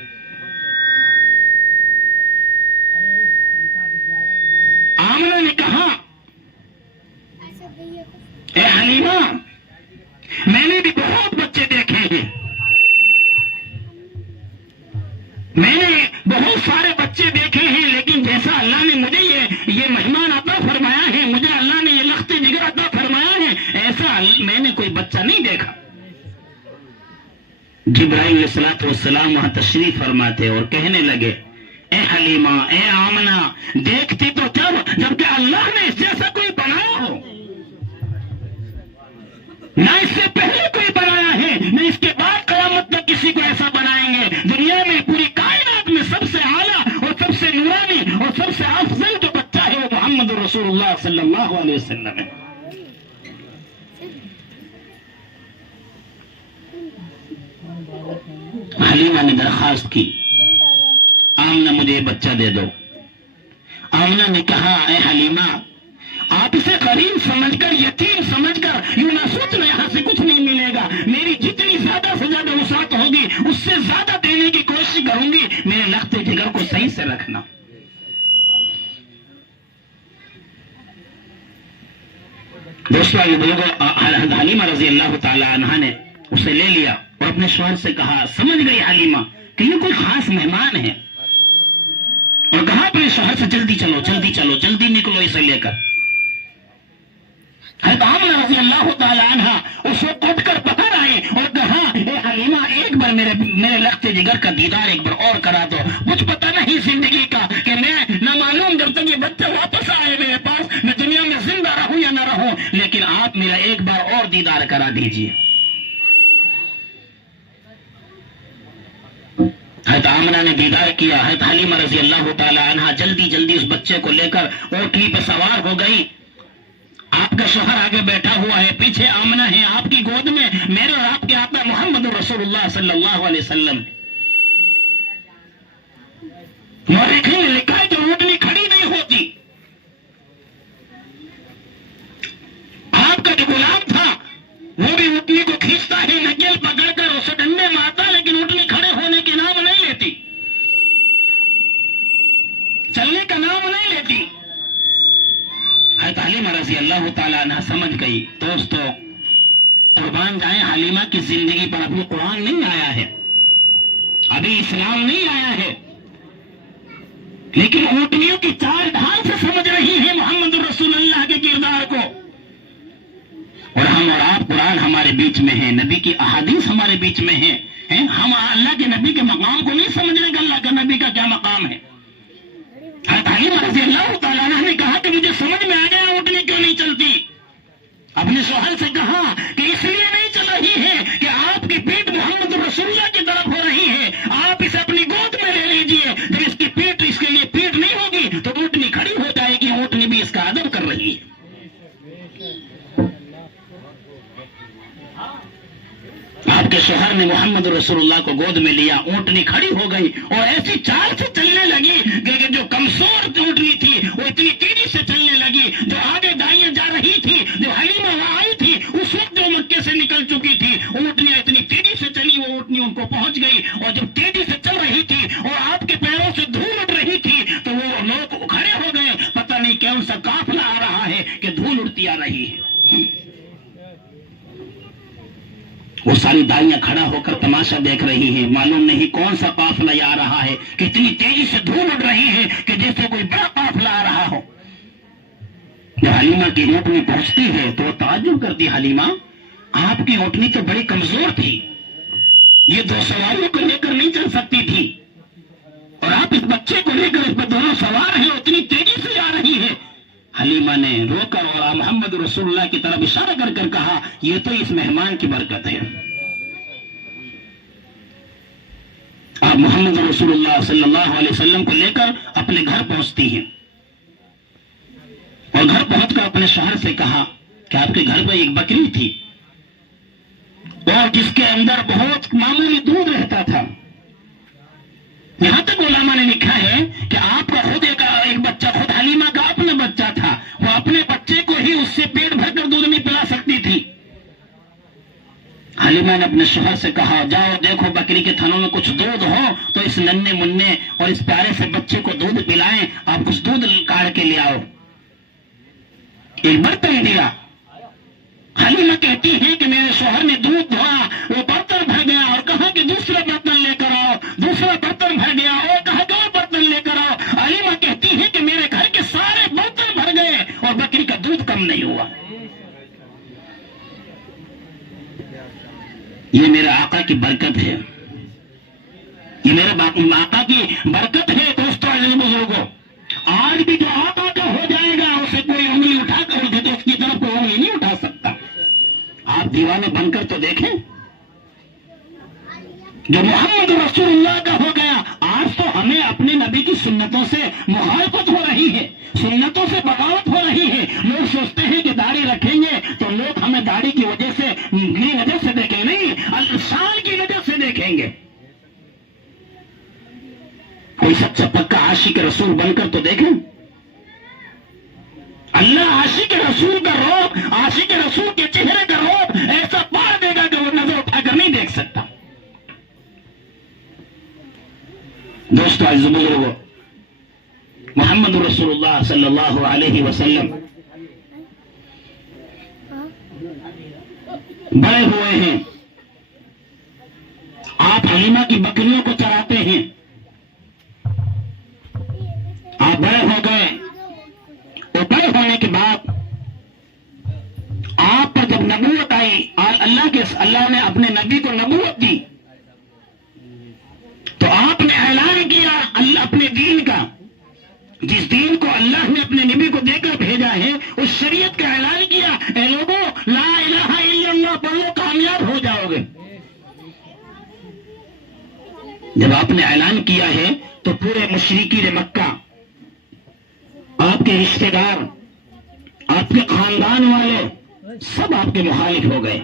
آمنہ نے کہا اے حلیمہ میں نے بھی بہت بچے دیکھے ہیں, میں نے بہت سارے بچے دیکھے ہیں, لیکن جیسا اللہ نے مجھے یہ مہمان عطا فرمایا ہے, مجھے اللہ نے یہ لخت جگر عطا فرمایا ہے, ایسا میں نے کوئی بچہ نہیں دیکھا. جبرائیل علیہ الصلوۃ والسلام وہاں تشریف فرماتے اور کہنے لگے اے حلیمہ, اے آمنہ, دیکھتی تو جبکہ اللہ نے اس جیسا کوئی بنایا ہو, نہ اس سے پہلے کوئی بنایا ہے, نہ اس کے بعد قیامت تک کسی کو ایسا بنائیں اور سب سے افضل جو بچہ ہے وہ محمد رسول اللہ صلی اللہ علیہ وسلم ہے. حلیمہ نے درخواست کی آمنہ مجھے یہ بچہ دے دو. آمنہ نے کہا اے حلیمہ آپ اسے غریب سمجھ کر یتیم سمجھ کر یوں نہ سوچنا یہاں سے کچھ نہیں ملے گا. میری جتنی زیادہ سے زیادہ وسعت ہوگی اس سے زیادہ دینے کی کوشش کروں گی. میرے لختے جگر کو صحیح سے رکھنا. دوستوں یہ بزرگوں حلیمہ رضی اللہ تعالی عنہا نے اسے لے لیا اور اپنے شوہر سے کہا. سمجھ گئی حلیمہ کہ یہ کوئی خاص مہمان ہے اور کہا اپنے شوہر سے جلدی چلو جلدی چلو جلدی نکلو اسے لے کر. حضرت آمنہ رضی اللہ تعالی عنہا اس وقت اٹھ کر باہر آئے اور کہا اے حلیمہ ایک بار میرے لختے جگر کا دیدار ایک بار اور کرا دو. مجھ پتہ نہیں زندگی کا کہ میں نہ معلوم جب تک یہ بچہ واپس آئے میرے پاس میں دنیا میں زندہ رہوں یا نہ رہوں, لیکن آپ میرا ایک بار اور دیدار کرا دیجیے. حضرت آمنہ نے دیدار کیا. حضرت حلیمہ رضی اللہ تعالی عنہا جلدی جلدی اس بچے کو لے کر اونٹنی پہ سوار ہو گئی. آپ کا شوہر آگے بیٹھا ہوا ہے, پیچھے آمنہ ہے, آپ کی گود میں میرے اور آپ کے آقا محمد رسول اللہ صلی اللہ علیہ وسلم. مورخین نے لکھا ہے کہ اونٹنی کھڑی نہیں ہوتی. آپ کا جو غلام تھا وہ بھی اونٹنی کو کھینچتا ہے, نکیل پکڑ کر اسے ڈنڈے مارتا, لیکن اونٹنی کھڑے ہونے کے نام نہیں لیتی, چلنے کا نام نہیں لیتی. حضرت حلیمہ رضی اللہ تعالیٰ عنہ سمجھ گئی. دوستو قربان جائیں حلیمہ کی زندگی پر ابھی قرآن نہیں آیا ہے, ابھی اسلام نہیں آیا ہے, لیکن اونٹنیوں کی چال ڈھال سے سمجھ رہی ہے محمد رسول اللہ کے کردار کو. اور ہم اور آپ قرآن ہمارے بیچ میں ہیں, نبی کی احادیث ہمارے بیچ میں ہیں. ہم اللہ کے نبی کے مقام کو نہیں سمجھ رہے کہ اللہ کے نبی کا کیا مقام ہے. حضرت حلیمہ رضی اللہ تعالیٰ عنہ نے کہا کہ مجھے سمجھ میں آ گیا اونٹنی کیوں نہیں چلتی. اپنے شوہر سے کہا کہ اس لیے نہیں چل رہی ہے کہ آپ کی پیٹھ محمد رسول اللہ کی طرف ہو رہی ہے, آپ اسے اپنی گود میں لے لیجئے. جب اس کی پیٹھ اس کے لیے پیٹھ نہیں ہوگی تو اونٹنی کھڑی ہو جائے گی, اونٹنی بھی اس کا ادب کر رہی ہے. آپ کے شوہر نے محمد رسول اللہ کو گود میں لیا, اونٹنی کھڑی ہو گئی اور ایسی چال سے چلنے لگی کہ جو کمزور اونٹنی تھی وہ اتنی تیزی سے چلنے لگی. جو آگے دائیں جا رہی تھی, جو حلیمہ وہاں آئی تھی اس وقت جو مکے سے نکل چکی تھی, اونٹنیاں اتنی تیزی سے چلی وہ اونٹنی ان کو پہنچ گئی. اور جب تیزی سے چل رہی تھی اور آپ کے پیروں سے دھول اڑ رہی تھی تو وہ لوگ کھڑے ہو گئے. پتہ نہیں کون سا قافلہ آ رہا ہے کہ دھول اڑتی آ رہی ہے. وہ ساری دائیاں کھڑا ہو کر تماشا دیکھ رہی ہیں, معلوم نہیں کون سا قافلہ آ رہا ہے, کتنی تیزی سے دھول اڑ رہی ہے کہ جیسے کوئی بڑا قافلہ آ رہا ہو. جب حلیمہ کی اونٹنی پہنچتی ہے تو وہ تعجب کرتی, حلیمہ آپ کی اونٹنی تو بڑی کمزور تھی, یہ دو سواریوں کو لے کر نہیں چل سکتی تھی, اور آپ اس بچے کو لے کر اس پر دونوں سوار ہیں, اتنی تیزی سے آ رہی ہے. حلیمہ نے رو کر اور محمد رسول اللہ کی طرف اشارہ کر کر کہا یہ تو اس مہمان کی برکت ہے. آپ محمد رسول اللہ صلی اللہ علیہ وسلم کو لے کر اپنے گھر پہنچتی ہیں اور گھر پہنچ کر اپنے شوہر سے کہا کہ آپ کے گھر میں ایک بکری تھی اور جس کے اندر بہت معمولی دودھ رہتا تھا. یہاں تک علماء نے لکھا ہے کہ آپ کا خود ایک بچہ, خود حلیمہ کا اپنا بچہ تھا, وہ اپنے بچے کو ہی اس سے پیٹ بھر کر دودھ نہیں پلا سکتی تھی. حلیمہ نے اپنے شوہر سے کہا جاؤ دیکھو بکری کے تھنوں میں کچھ دودھ ہو تو اس ننھے منھے اور اس پیارے سے بچے کو دودھ پلائیں, آپ کچھ دودھ کاٹ کے لے آؤ. ایک برتن دیا. حلیمہ کہتی ہے کہ میرے شوہر نے دودھ دھویا, وہ برتن بھر گیا اور کہا کہ دوسرا برتن لے کر آؤ, دوسرا برتن بھر گیا اور کہا کہ اور برتن لے کر آؤ. حلیمہ کہتی ہے کہ میرے گھر کے سارے برتن بھر گئے اور بکری کا دودھ کم نہیں ہوا. یہ میرے آقا کی برکت ہے, یہ میرے آقا کی برکت ہے. دوستو عزیز بزرگوں, آج بھی جو آقا کا ہو جائے گا اسے کوئی انگلی اٹھا کر تو اس کی طرف کوئی انگلی نہیں اٹھا سکتا. آپ دیوانے بن کر تو دیکھیں, جو محمد رسول اللہ کا ہو گیا آج تو ہمیں اپنے نبی کی سنتوں سے مخالفت ہو رہی ہے، سنتوں سے بغاوت ہو رہی ہے۔ لوگ سوچتے ہیں کہ داڑھی رکھیں گے تو لوگ ہمیں داڑھی کی وجہ سے کی نظر سے دیکھیں، نہیں، الشان کی نظر سے دیکھیں گے۔ کوئی سچا پکا عاشق رسول بن کر تو دیکھیں۔ اللہ عاشق رسول کا روب، عاشق رسول کے چہرے کا روب ایسا پار دے گا کہ وہ نظر اٹھا کر نہیں دیکھ سکتا۔ دوستو عزیز بزرگو، محمد رسول اللہ صلی اللہ علیہ وسلم بڑے ہوئے ہیں، آپ حلیمہ کی بکریوں کو چراتے ہیں، آپ بڑے ہو گئے، اور بڑے ہونے کے بعد آپ پر جب نبوت آئی، اللہ نے اپنے نبی کو نبوت دی، تو آپ نے اعلان کیا اپنے دین کا، جس دین کو اللہ نے اپنے نبی کو دے کر بھیجا ہے، اس شریعت کا اعلان کیا، اے لوگوں لا الہ الا اللہ پڑھو کامیاب ہو جاؤ گے۔ جب آپ نے اعلان کیا ہے تو پورے مشرکین مکہ، آپ کے رشتہ دار، آپ کے خاندان والے سب آپ کے مخالف ہو گئے،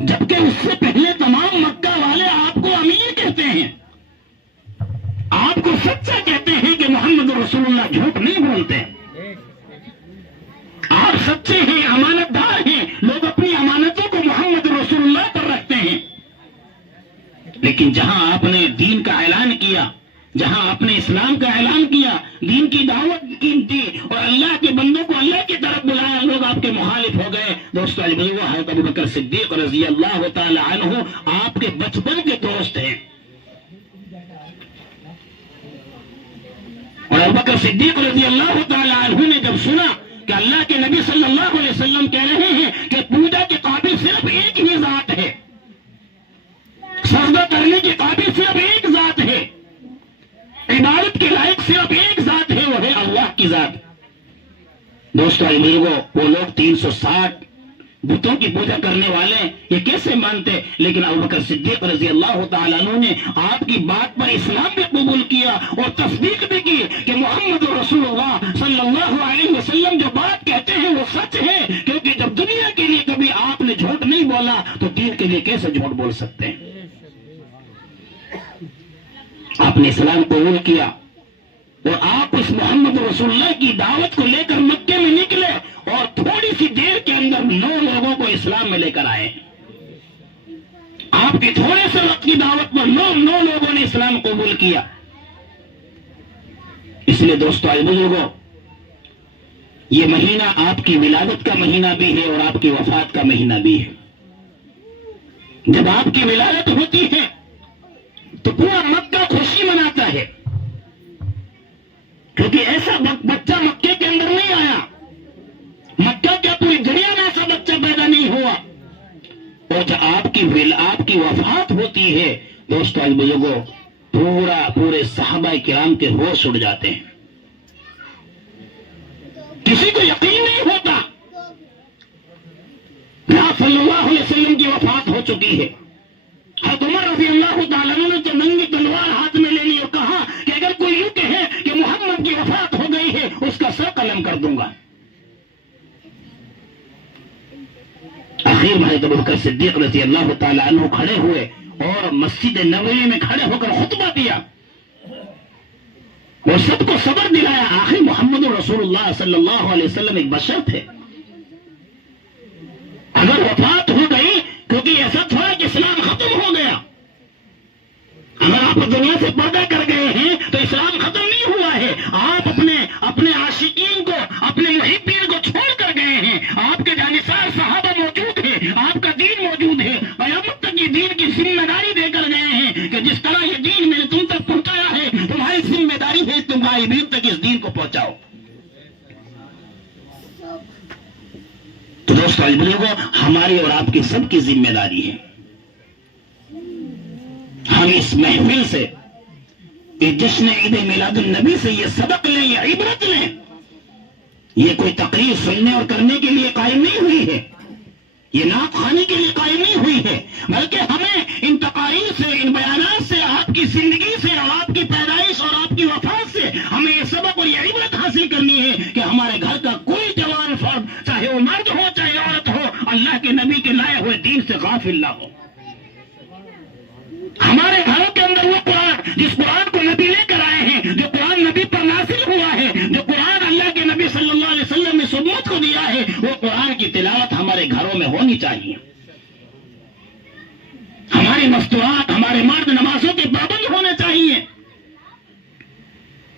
جبکہ اس سے پہلے تمام مکہ والے آپ کو امین کہتے ہیں، آپ کو سچا کہتے ہیں کہ محمد رسول اللہ جھوٹ نہیں بولتے، آپ سچے ہیں، امانت دار ہیں، لوگ اپنی امانتوں کو محمد رسول اللہ پر رکھتے ہیں۔ لیکن جہاں آپ نے دین کا اعلان کیا، جہاں آپ نے اسلام کا اعلان کیا، دین کی دعوت کی تھی اور اللہ کے بندوں کو اللہ کی طرف بلایا، لوگ آپ کے مخالف ہو گئے۔ دوستو حضرت ابوبکر صدیق رضی اللہ تعالی عنہ آپ کے بچپن کے دوست ہیں، اور ابوبکر صدیق رضی اللہ تعالی عنہ نے جب سنا کہ اللہ کے نبی صلی اللہ علیہ وسلم کہہ رہے ہیں کہ پوجا کے قابل صرف ایک ہی ذات ہے، سجدہ کرنے کے قابل صرف ایک ذات ہے، عبادت کے لائق صرف ایک ذات ہے، وہ ہے اللہ کی ذات۔ دوستو وہ لوگ 360 بتوں کی پوجا کرنے والے یہ کیسے مانتے؟ لیکن ابوبکر صدیق رضی اللہ تعالیٰ عنہ نے آپ کی بات پر اسلام بھی قبول کیا اور تصدیق بھی کی کہ محمد رسول اللہ صلی اللہ علیہ وسلم جو بات کہتے ہیں وہ سچ ہے، کیونکہ جب دنیا کے لیے کبھی آپ نے جھوٹ نہیں بولا تو دین کے لیے کیسے جھوٹ بول سکتے ہیں؟ آپ نے اسلام قبول کیا اور آپ اس محمد رسول اللہ کی دعوت کو لے کر مکے میں نکلے اور تھوڑی سی دیر کے اندر 9 لوگوں کو اسلام میں لے کر آئے۔ آپ کی تھوڑے سے وقت کی دعوت پر 9 لوگوں نے اسلام قبول کیا۔ اس لیے دوستو بزرگوں، یہ مہینہ آپ کی ولادت کا مہینہ بھی ہے اور آپ کی وفات کا مہینہ بھی ہے۔ جب آپ کی ولادت ہوتی ہے تو پورا مکہ خوشی مناتا ہے، کیونکہ ایسا بچہ مکے کے اندر نہیں آیا، مکہ کیا پوری دنیا میں ایسا بچہ پیدا نہیں ہوا۔ اور جب آپ کی وفات ہوتی ہے دوستو بزرگوں، پورے صحابہ کرام کے ہوش اڑ جاتے ہیں، کسی کو یقین نہیں ہوتا کہ آپ صلی اللہ علیہ وسلم کی وفات ہو چکی ہے۔ حضرت عمر رضی اللہ تعالیٰ عنہ نے ننگی تلوار ہاتھ میں لے لی اور کہا کہ اگر کوئی یوں کہے کہ محمد کی وفات ہو گئی ہے اس کا سر قلم کر دوں گا۔ آخر میں حضرت ابوبکر صدیق رضی اللہ تعالیٰ عنہ کھڑے ہوئے اور مسجد نبوی میں کھڑے ہو کر خطبہ دیا اور سب کو صبر دلایا۔ آخر محمد رسول اللہ صلی اللہ علیہ وسلم ایک بشر تھے، اگر وفات ہو گئی، کیونکہ ایسا تھوڑا کہ اسلام ختم ہو گیا، اگر آپ دنیا سے پردہ کر گئے ہیں تو اسلام ختم نہیں ہوا ہے، آپ اپنے عاشقین کو، اپنے محبین کو چھوڑ کر گئے ہیں، آپ کے جانثار صحابہ موجود ہیں، آپ کا دین موجود ہے، قیامت تک یہ دین کی ذمہ داری دے کر گئے ہیں کہ جس طرح یہ دین میں نے تم تک پہنچایا ہے، تمہاری ذمہ داری ہے تمہاری بیت تک اس دین کو پہنچاؤ۔ تو دوستو بزرگوں، ہماری اور آپ کی سب کی ذمہ داری ہے، ہم اس محفل سے، اس جشن عید میلاد النبی سے یہ سبق لیں، یہ عبرت لیں۔ یہ کوئی تقریر سننے اور کرنے کے لیے قائم نہیں ہوئی ہے، یہ نعت خوانی کے لیے قائم نہیں ہوئی ہے، بلکہ ہمیں ان تقاریر سے، ان بیانات سے، آپ کی زندگی سے اور آپ کی پیدائش اور آپ کی وفات سے ہمیں یہ سبق اور یہ عبرت حاصل کرنی ہے کہ ہمارے گھر کا کوئی جوان فرد، چاہے وہ مرد ہو چاہے عورت ہو، اللہ کے نبی کے لائے ہوئے دین سے غافل نہ ہو۔ ہمارے گھروں کے اندر وہ قرآن، جس قرآن کو نبی لے کر آئے ہیں، جو قرآن نبی پر نازل ہوا ہے، جو قرآن اللہ کے نبی صلی اللہ علیہ وسلم نے سنت کو دیا ہے، وہ قرآن کی تلاوت ہمارے گھروں میں ہونی چاہیے۔ ہماری مستورات، ہمارے مرد نمازوں کے پابند ہونے چاہیے۔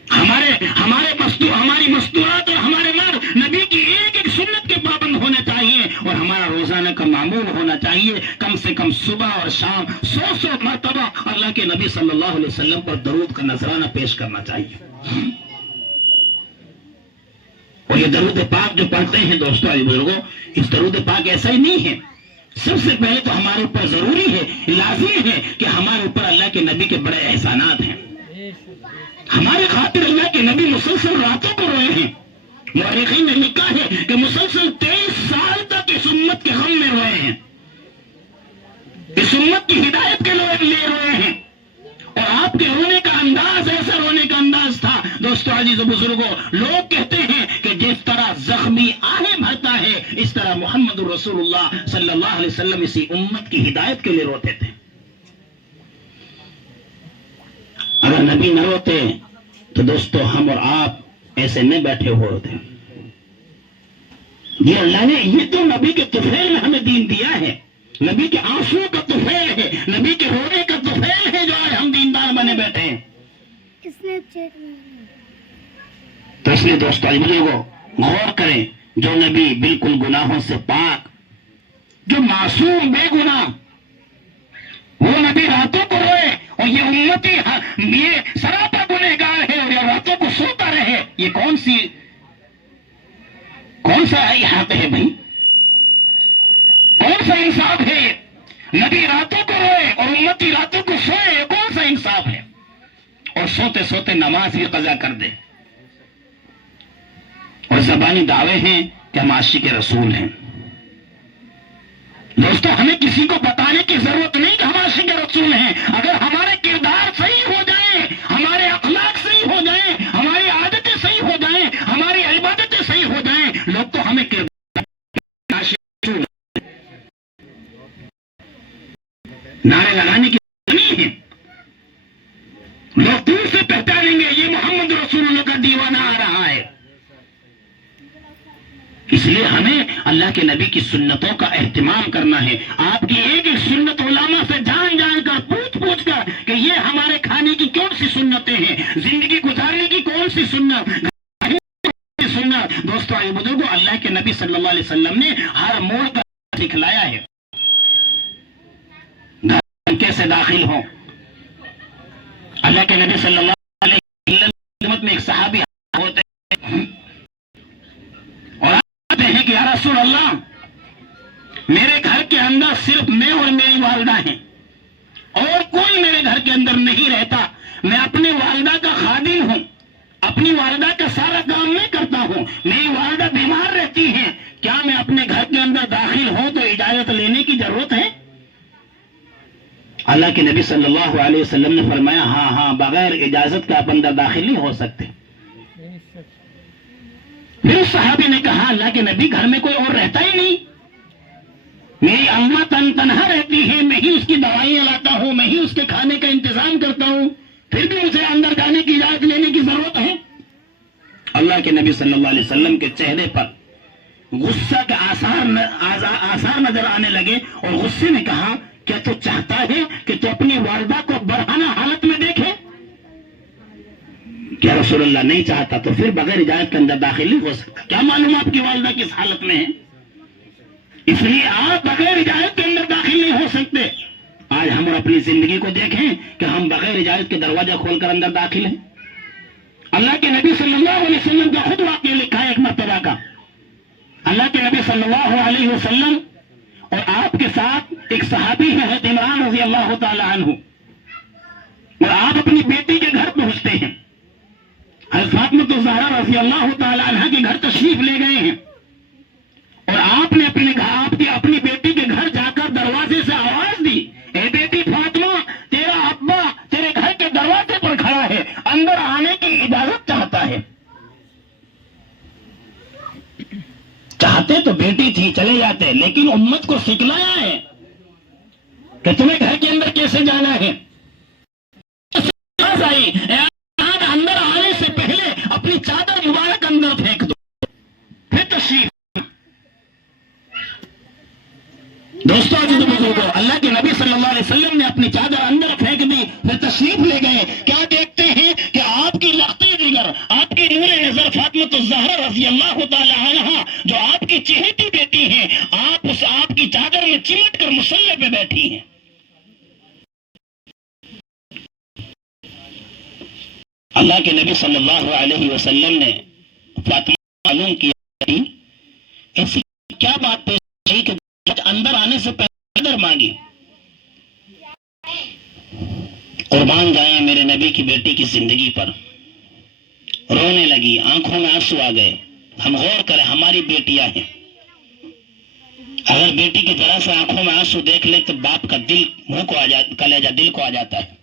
ہماری مستورات اور ہمارے مرد نبی کی ایک ایک سنت کے پابند ہونے چاہیے، اور ہمارا روزانہ کا معمول ہونا چاہیے کم سے کم صبح اور شام 100 مرتبہ اللہ کے نبی صلی اللہ علیہ وسلم پر درود کا نذرانہ پیش کرنا چاہیے۔ اور یہ درود پاک جو پڑھتے ہیں دوستو عزیز بزرگوں، اس درود پاک ایسا ہی نہیں ہے۔ سب سے پہلے تو ہمارے اوپر ضروری ہے، لازمی ہے کہ ہمارے اوپر اللہ کے نبی کے بڑے احسانات ہیں۔ ہمارے خاطر اللہ کے نبی مسلسل راتوں کو روئے ہیں۔ مورخین نے لکھا ہے کہ مسلسل 23 سال تک اس امت کے غم میں روئے ہیں، اس امت کی ہدایت کے لیے روئے ہیں۔ اور آپ کے رونے کا انداز ایسا رونے کا انداز تھا دوستو عزیز و بزرگوں، لوگ کہتے ہیں کہ جس طرح زخمی آہیں بھرتا ہے، اس طرح محمد رسول اللہ صلی اللہ علیہ وسلم اسی امت کی ہدایت کے لیے روتے تھے۔ اگر نبی نہ روتے تو دوستو ہم اور آپ ایسے نہیں بیٹھے ہوئے ہوتے۔ یہ اللہ نے، یہ تو نبی کے طفیل میں ہمیں دین دیا ہے، نبی کے آنسو کا طفیل ہے، نبی کے رونے کا طفیل ہے، جو آج ہم دیندار بنے بیٹھے ہیں۔ تو اس لیے دوستو بزرگوں غور کریں، جو نبی بالکل گناہوں سے پاک، جو معصوم بے گناہ، وہ نبی راتوں کو روئے، اور یہ امتی یہ سراپا گنہگار ہے اور یہ راتوں کو سوتا رہے، یہ کون سا حق ہے بھائی؟ کون سا انصاف ہے یہ؟ نبی راتوں کو روئے اور امتی راتوں کو سوئے، یہ کون سا انصاف ہے؟ اور سوتے سوتے نماز بھی قضا کر دے، اور زبانی دعوے ہیں کہ ہم عاشق رسول ہیں۔ دوستو ہمیں کسی کو بتانے کی ضرورت نہیں کہ ہم عاشق رسول ہیں۔ اگر ہمارے کردار صحیح ہو جائیں، ہمارے اخلاق صحیح ہو جائیں، ہماری عادتیں صحیح ہو جائیں، ہماری عبادتیں صحیح ہو جائیں، لوگ تو ہمیں نعرے لگانے کی نہیں ہے، لوگ دور سے پہچانیں گے یہ محمد رسول اللہ کا دیوانہ آ رہا ہے۔ اس لیے ہمیں اللہ کے نبی کی سنتوں کا اہتمام کرنا ہے۔ آپ کی ایک ایک سنت علماء سے جان جان کر، پوچھ کر کہ یہ ہمارے کھانے کی کون سی سنتیں ہیں، زندگی گزارنے کی کون سی سنت۔ دوستو آئے بزرگوں، اللہ کے نبی صلی اللہ علیہ وسلم نے ہر موڑ کا دکھلایا ہے۔ گھر کیسے داخل ہو، اللہ کے نبی صلی اللہ علیہ وسلم میں ایک صحابی ہوتے ہیں اور آتے ہیں کہ یا رسول اللہ، میرے گھر کے اندر صرف میں اور میری والدہ ہیں، اور کوئی میرے گھر کے اندر نہیں رہتا، میں اپنی والدہ کا خادم ہوں، اپنی والدہ کا سارا کام میں کرتا ہوں، میری والدہ بیمار رہتی ہیں، کیا میں اپنے گھر کے اندر داخل ہوں تو اجازت لینے کی ضرورت ہے؟ اللہ کے نبی صلی اللہ علیہ وسلم نے فرمایا ہاں، بغیر اجازت کے آپ اندر داخل نہیں ہو سکتے۔ پھر اس صحابی نے کہا اللہ کے نبی گھر میں کوئی اور رہتا ہی نہیں، میری اماں تنہا رہتی ہے، میں ہی اس کی دوائیاں لاتا ہوں، میں ہی اس کے کھانے کا انتظام کرتا ہوں، پھر بھی مجھے اندر جانے کی اجازت لینے کی ضرورت ہے؟ اللہ کے نبی صلی اللہ علیہ وسلم کے چہرے پر غصہ کے آثار نظر آنے لگے اور غصے میں کہا کیا تو چاہتا ہے کہ تو اپنی والدہ کو برہنہ حالت میں دیکھے؟ کیا رسول اللہ نہیں چاہتا تو پھر بغیر اجازت کے اندر داخل نہیں ہو سکتا؟ کیا معلوم آپ کی والدہ کس حالت میں ہے؟ اس لیے آپ بغیر اجازت کے اندر داخل نہیں ہو سکتے۔ آج ہم اپنی زندگی کو دیکھیں کہ ہم بغیر اجازت کے دروازہ کھول کر اندر داخل ہیں۔ اللہ کے نبی صلی اللہ علیہ وسلم کا خود واقعہ لکھا ہے ایک مرتبہ کا۔ اللہ کے نبی صلی اللہ علیہ وسلم اور آپ کے ساتھ ایک صحابی ہے حضرت عمران رضی اللہ تعالی عنہ، اور آپ اپنی بیٹی کے گھر پہنچتے ہیں۔ حضرت فاطمہ الزہرا رضی اللہ تعالی عنہ کے گھر تشریف لے گئے ہیں، اور آپ نے اپنی بیٹی آتے تو بیٹی تھی چلے جاتے، لیکن امت کو سکھلایا ہے کہ تمہیں گھر کے اندر کیسے جانا ہے. اندر آنے سے پہلے اپنی چادر مبارک اندر پھینک دو، پھر تشریف. دوستوں عزیز و بزرگوں، اللہ کے نبی صلی اللہ علیہ وسلم نے اپنی چادر اندر پھینک دی، پھر تشریف لے گئے. کیا دیکھتے ہیں کہ آپ کی لختی جگر، آپ کی نور نظر فاطمہ الزہرا رضی اللہ تعالی عنہا، جو آپ کی چہیتی بیٹی ہیں، آپ کی چادر میں چمٹ کر مصلی پہ بیٹھی ہیں. اللہ کے نبی صلی اللہ علیہ وسلم نے فاطمہ معلوم کیا ایسی کیا بات پیش کی کہ اندر آنے سے پہلے ادھر مانگی. قربان جائیں میرے نبی کی بیٹی کی زندگی پر. رونے لگی، آنکھوں میں آنسو آ گئے. ہم غور کریں، ہماری بیٹیاں ہیں، اگر بیٹی کی ذرا سے آنکھوں میں آنسو دیکھ لے تو باپ کا دل منہ کو کلیجہ دل کو آ جاتا ہے.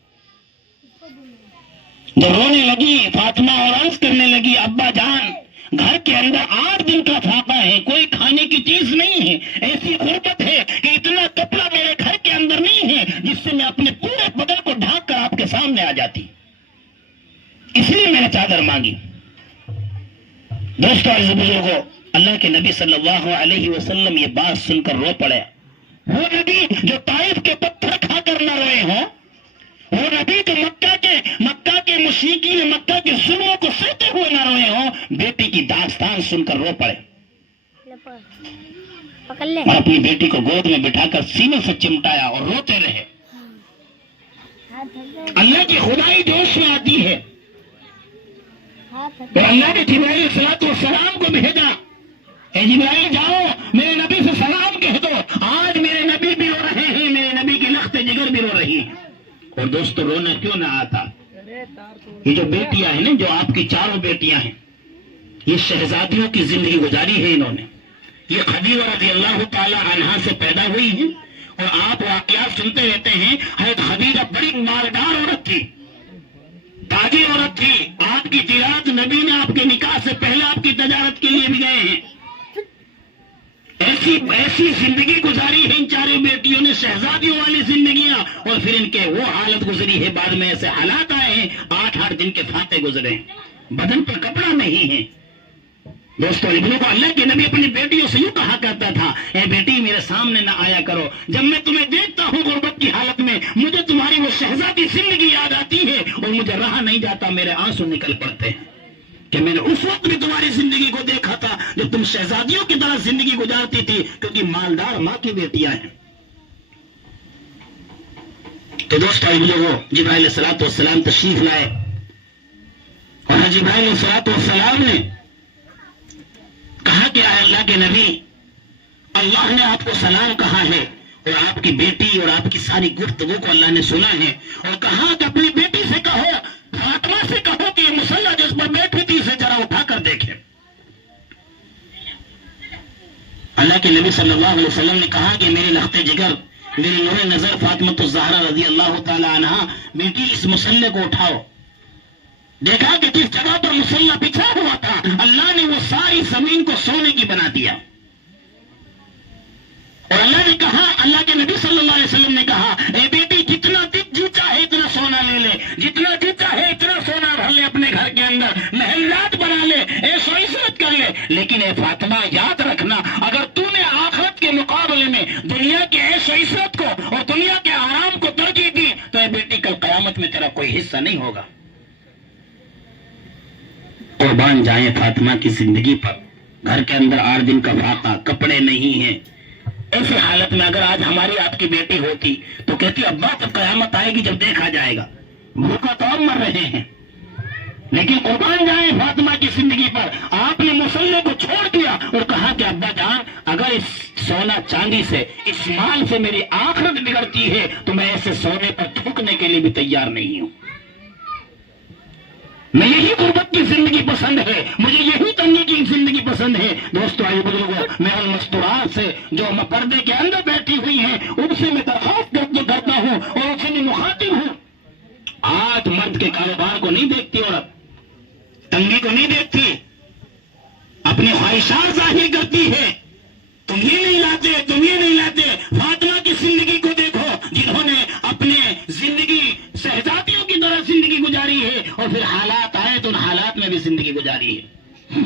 جب رونے لگی فاطمہ اور عرض کرنے لگی، ابا جان گھر کے اندر 8 دن کا فاقہ ہے، کوئی کھانے کی چیز نہیں ہے، ایسی غربت ہے کہ اتنا کپڑا میرے گھر کے اندر نہیں ہے جس سے میں اپنے پورے بدن کو ڈھانک کر آپ کے سامنے آ جاتی، اس لیے میں نے چادر مانگی. دوستو عزیز بزرگوں، اللہ کے نبی صلی اللہ علیہ وسلم یہ بات سن کر رو پڑے. وہ نبی جو طائف کے پتھر کھا کر نہ روئے ہوں، وہ نبی جو مکہ کے مشرکین مکہ کے ظلموں کو سہتے ہوئے نہ روئے ہوں، بیٹی کی داستان سن کر رو پڑے اور اپنی بیٹی کو گود میں بٹھا کر سینے سے چمٹایا اور روتے رہے. اللہ کی خدائی جوش میں آتی ہے اور اللہ نے جبرائیل السلام کو بھیجا، اے جبرائیل جاؤ میرے نبی سے سلام کہہ دو، آج میرے نبی بھی رو رہے ہیں، میرے نبی کی لخت جگر بھی رو رہی ہے. اور دوستو رونا کیوں نہ آتا، یہ جو بیٹیاں ہیں نا، جو آپ کی چاروں بیٹیاں ہیں، یہ شہزادیوں کی زندگی گزاری ہے انہوں نے. یہ خدیجہ رضی اللہ تعالی عنہا سے پیدا ہوئی ہیں اور آپ واقعات سنتے رہتے ہیں. حضرت خدیجہ بڑی مالدار عورت تھی، تاجر عورت تھی. آپ کی تجارت، نبی نے آپ کے نکاح سے پہلے آپ کی تجارت کے لیے بھی گئے ہیں. ایسی زندگی گزاری ہے ان چاروں بیٹیوں نے، شہزادیوں والی زندگیاں، اور پھر ان کے وہ حالت گزری ہے، بعد میں ایسے حالات آئے ہیں 8 دن کے فاتح گزرے، بدن پر کپڑا نہیں ہے. دوستو ابنوں کو اللہ کے نبی اپنی بیٹیوں سے یوں کہا کرتا تھا، اے بیٹی میرے سامنے نہ آیا کرو، جب میں تمہیں دیکھتا ہوں غربت کی حالت میں، مجھے تمہاری وہ شہزادی زندگی یاد آتی ہے اور مجھے رہا نہیں جاتا، میرے آنسو نکل پڑتے ہیں کہ میں نے اس وقت بھی تمہاری زندگی کو دیکھا تھا جب تم شہزادیوں کی طرح زندگی گزارتی تھی، کیونکہ مالدار ماں کی بیٹیاں ہیں. تو دوستو لوگوں، جبرائیل علیہ السلام تشریف لائے اور جبرائیل علیہ السلام نے کہا کہ اللہ کے نبی، اللہ نے آپ کو سلام کہا ہے اور آپ کی بیٹی اور آپ کی ساری گفتگو کو اللہ نے سنا ہے، اور کہا کہ اپنی بیٹی سے کہو، فاطمہ سے کہو کہ یہ مصلی جس پر بیٹھی تھی اسے ذرا اٹھا کر دیکھے. اللہ کے نبی صلی اللہ علیہ وسلم نے کہا کہ میرے لخت جگر، میری نور نظر فاطمہ الزہرا رضی اللہ تعالی عنہا، بیٹی اس مصلی کو اٹھاؤ. دیکھا کہ جس جگہ پر مصلی بچھا ہوا تھا اللہ نے وہ ساری زمین کو سونے کی بنا دیا، اور اللہ نے کہا، اللہ کے نبی صلی اللہ علیہ وسلم نے کہا، اے بیٹی جتنا جی چاہے اتنا سونا لے لے، جتنا جی چاہے اتنا سونا بھر لے اپنے گھر کے اندر، محلات بنا لے، ایش و عشرت کر لے، لیکن اے فاطمہ یاد رکھنا، اگر تو نے آخرت کے مقابلے میں دنیا کے ایش و عشرت کو اور دنیا کے آرام کو ترجیح دی تو اے بیٹی کل قیامت میں تیرا کوئی حصہ نہیں ہوگا. قربان جائیں فاطمہ کی زندگی پر. گھر کے اندر 8 دن کا فاقہ، کپڑے نہیں ہیں. ایسی حالت میں اگر آج ہماری آپ کی بیٹی ہوتی تو کہتی ابا تب قیامت آئے گی جب دیکھا جائے گا، بھوکا تو ہم مر رہے ہیں. لیکن قربان جائیں فاطمہ کی زندگی پر، آپ نے مصلی کو چھوڑ دیا اور کہا کہ ابا جان اگر اس سونا چاندی سے، اس مال سے میری آخرت بگڑتی ہے تو میں ایسے سونے پر تھوکنے کے لیے بھی تیار نہیں ہوں. میں یہی غربت کی زندگی پسند ہے، مجھے یہی تنگی کی زندگی پسند ہے. دوستو آئیے بزرگوں، میں ان مستورات سے جو پردے کے اندر بیٹھی ہوئی ہیں ان سے میں درخواست کرتا ہوں اور ان سے میں مخاطب ہوں. آج مرد کے کاروبار کو نہیں دیکھتی عورت، تنگی کو نہیں دیکھتی، اپنی خواہشات ظاہر کرتی ہے، تم یہ نہیں لاتے، تم یہ نہیں لاتے. فاطمہ کی زندگی کو دیکھو، جنہوں نے اپنے زندگی شہزادیوں کی طرح زندگی گزاری ہے، اور پھر حالات آئے تو ان حالات میں بھی زندگی گزاری ہے.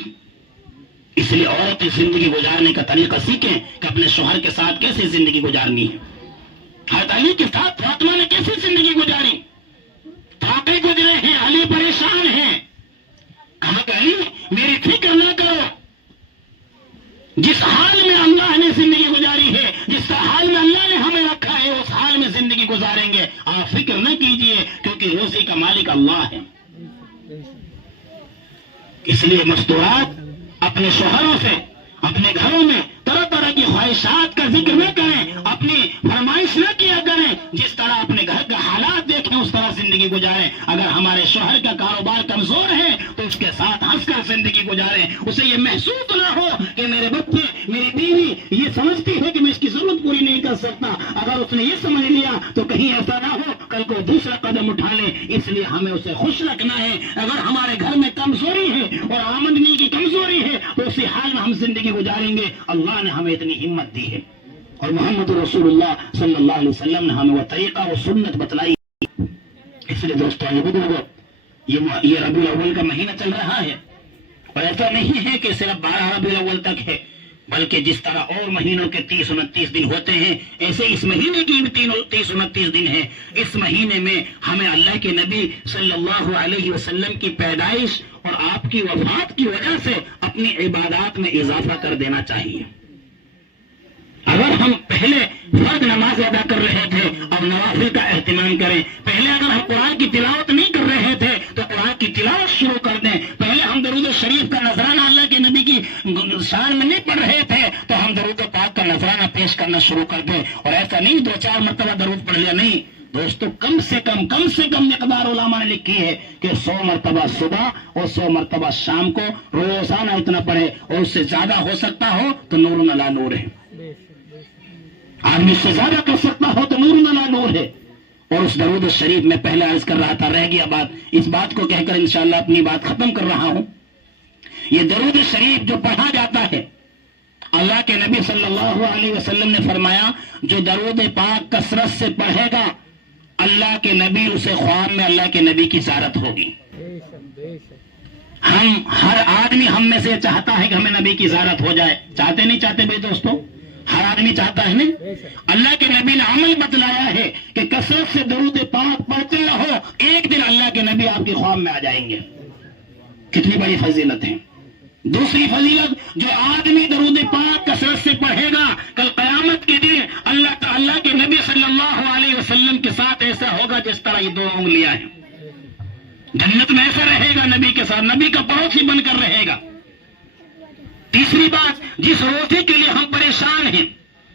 اس لیے عورت کی زندگی گزارنے کا طریقہ سیکھیں کہ اپنے شوہر کے ساتھ کیسے زندگی گزارنی ہے. حضرت علی کے ساتھ فاطمہ نے کیسے زندگی گزاری؟ تھاکے گزرے ہیں، علی پریشان ہیں. کہا کہ علی میری فکر نہ کرو، جس حال میں اللہ نے زندگی گزاری ہے، جس حال میں اللہ نے ہمیں رکھا ہے، اس حال میں زندگی گزاریں گے. آپ فکر نہ کیجئے، کیونکہ روزی کا مالک اللہ ہے. اس لیے مستورات اپنے شوہروں سے اپنے گھروں میں طرح طرح کی خواہشات کا ذکر نہ کریں، اپنی فرمائش نہ کیا کریں. جس طرح اپنے گھر کے حالات دیکھیں اس طرح زندگی گزاریں. اگر ہمارے شوہر کا کاروبار کمزور ہے تو اس کے ساتھ ہنس کر زندگی گزاریں. اسے یہ محسوس نہ ہو کہ میرے بچے، میری بیوی یہ سمجھتی ہے کہ میں اس کی ضرورت پوری نہیں کر سکتا. اگر اس نے یہ سمجھ لیا تو کہیں ایسا نہ ہو کل کو دوسرا قدم اٹھا لے. اس لیے ہمیں اسے خوش رکھنا ہے. اگر ہمارے گھر میں کمزوری ہے اور آمدنی کی کمزوری ہے تو اسی حال میں ہم زندگی گزاریں گے. اللہ نے ہمیں اتنی ہمت دی ہے، اور محمد رسول اللہ صلی اللہ علیہ وسلم نے ہمیں وہ طریقہ، وہ سنت بتلائی. اس لیے دوستو بزرگو، یہ ربیع الاول کا مہینہ چل رہا ہے، اور ایسا نہیں ہے کہ صرف 12 ربیع الاول تک ہے، بلکہ جس طرح اور مہینوں کے 30-29 دن ہوتے ہیں، ایسے اس مہینے کی بھی 30-29 دن ہیں. اس مہینے میں ہمیں اللہ کے نبی صلی اللہ علیہ وسلم کی پیدائش اور آپ کی وفات کی وجہ سے اپنی عبادات میں اضافہ کر دینا چاہیے. اگر ہم پہلے فرض نماز ادا کر رہے تھے، اب نوافل کا اہتمام کریں. پہلے اگر ہم قرآن کی تلاوت نہیں کر رہے تھے تو قرآن کی تلاوت شروع کر دیں. پہلے ہم درود شریف کا نذرانہ اللہ کے نبی کی شان میں نہیں پڑھ رہے تھے تو ہم درود پاک کا نذرانہ پیش کرنا شروع کر دیں. اور ایسا نہیں 2-4 مرتبہ درود پڑھ لیا، نہیں دوستو، کم سے کم مقدار علماء نے لکھی ہے کہ 100 مرتبہ صبح اور 100 مرتبہ شام کو روزانہ اتنا پڑھے، اور اس سے زیادہ ہو سکتا ہو تو نور علی نور ہے. آدمی سے زیادہ کر سکتا ہو تو نور علی نور ہے. اور اس درود شریف میں پہلے عرض کر رہا تھا، رہ گیا بات، اس بات کو کہہ کر انشاءاللہ اپنی بات ختم کر رہا ہوں. یہ درود شریف جو پڑھا جاتا ہے، اللہ کے نبی صلی اللہ علیہ وسلم نے فرمایا جو درود پاک کثرت سے پڑھے گا، اللہ کے نبی اسے خواب میں اللہ کے نبی کی زیارت ہوگی. ہر آدمی ہم میں سے چاہتا ہے کہ ہمیں نبی کی زیارت ہو جائے. چاہتے نہیں چاہتے بھائی دوستو؟ ہر آدمی چاہتا ہے نا. اللہ کے نبی نے عمل بتلایا ہے کہ کثرت سے درود پاک پڑھتے رہو، ایک دن اللہ کے نبی آپ کے خواب میں آ جائیں گے. کتنی بڑی فضیلت ہے. دوسری فضیلت، جو آدمی درود پاک کثرت سے پڑھے گا، کل قیامت کے دن اللہ کے نبی صلی اللہ علیہ وسلم کے ساتھ ایسا ہوگا جس طرح یہ 2 انگلیاں ہیں. جنت میں ایسا رہے گا نبی کے ساتھ، نبی کا پڑوسی بن کر رہے گا. تیسری بات، جس روزے کے لیے ہم پریشان ہیں،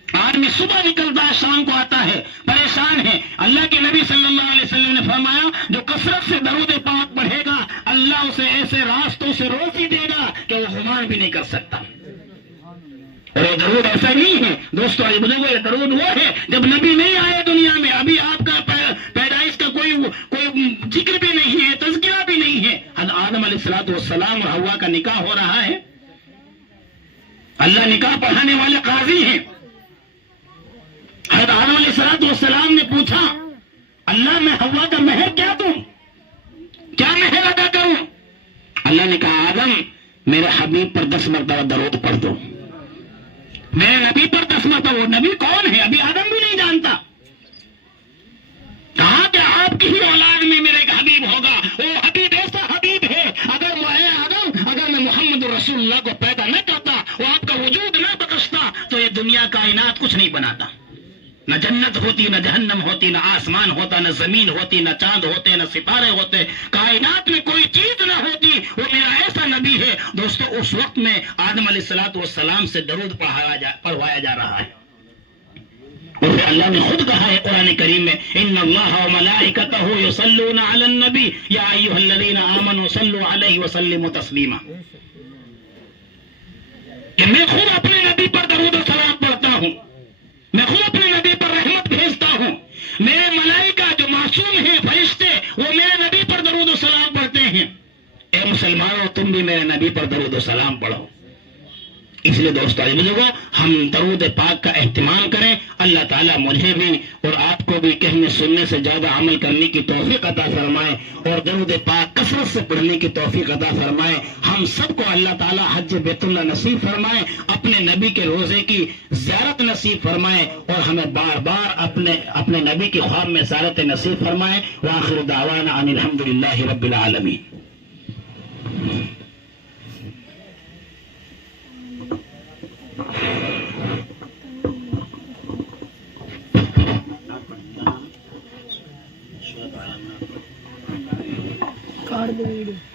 آدمی صبح نکلتا ہے شام کو آتا ہے، پریشان ہے، اللہ کے نبی صلی اللہ علیہ وسلم نے فرمایا جو کثرت سے درود پاک پڑھے گا اللہ اسے ایسے راستوں سے روزی دے گا کہ وہ گمان بھی نہیں کر سکتا. اور یہ درود ایسا نہیں ہے دوستو، یہ بزرگوں، یہ درود وہ ہے جب نبی نہیں آئے دنیا میں، ابھی آپ کا پیدائش کا کوئی ذکر بھی نہیں ہے، تذکرہ بھی نہیں ہے. حضرت آدم علیہ السلام اور حوا کا نکاح ہو رہا ہے. اللہ نکاح پڑھانے والے قاضی ہیں. حضرت آدم علیہ السلام نے پوچھا اللہ میں حوا کا مہر کیا دوں، کیا مہر ادا کروں؟ اللہ نے کہا آدم میرے حبیب پر 10 مرتبہ درود پڑھ دو. میرے نبی پر 10 مرتبہ. وہ نبی کون ہے ابھی آدم بھی نہیں جانتا. کہا کہ آپ کی ہی اولاد میں میرے حبیب ہوگا. وہ حبیب ایسا حبیب ہے، اگر وہ اے آدم، اگر میں محمد رسول اللہ کو پیدا نہ کرتا، وہ آپ کا وجود نہ بخشتا تو یہ دنیا کائنات کچھ نہیں بناتا. نہ جنت ہوتی، نہ جہنم ہوتی، نہ آسمان ہوتا، نہ زمین ہوتی، نہ چاند ہوتے، نہ ستارے ہوتے، کائنات میں کوئی چیز نہ ہوتی. وہ میرا ایسا نبی ہے. دوستو اس وقت میں آدم علیہ السلام سے درود پڑھوایا جا رہا ہے. اور پھر اللہ نے خود کہا ہے قرآن کریم میں، ان اللہ وملائکتہ یصلون علی النبی یا ایھا الذین آمنوا صلوا علیہ وسلموا تسلیما. کہ میں خود اپنے نبی پر درود و سلام پڑھتا ہوں، میں خود اپنے نبی پر رحمت بھیجتا ہوں. میرے ملائکہ جو معصوم ہیں، فرشتے، وہ میرے نبی پر درود و سلام پڑھتے ہیں. اے مسلمانوں، تم بھی میرے نبی پر درود و سلام پڑھو. اس لیے دوستو بزرگوں ہم درود پاک کا اہتمام کریں. اللہ تعالیٰ مجھے بھی اور آپ کو بھی کہنے سننے سے زیادہ عمل کرنے کی توفیق عطا فرمائے اور درود پاک کثرت سے پڑھنے کی توفیق عطا فرمائے. ہم سب کو اللہ تعالیٰ حج بیت اللہ نصیب فرمائے, اپنے نبی کے روزے کی زیارت نصیب فرمائے اور ہمیں بار بار اپنے نبی کی خواب میں زیارت نصیب فرمائے. وآخر دعوانا ان الحمدللہ رب العالمین. کاٹ دو ویڈیو.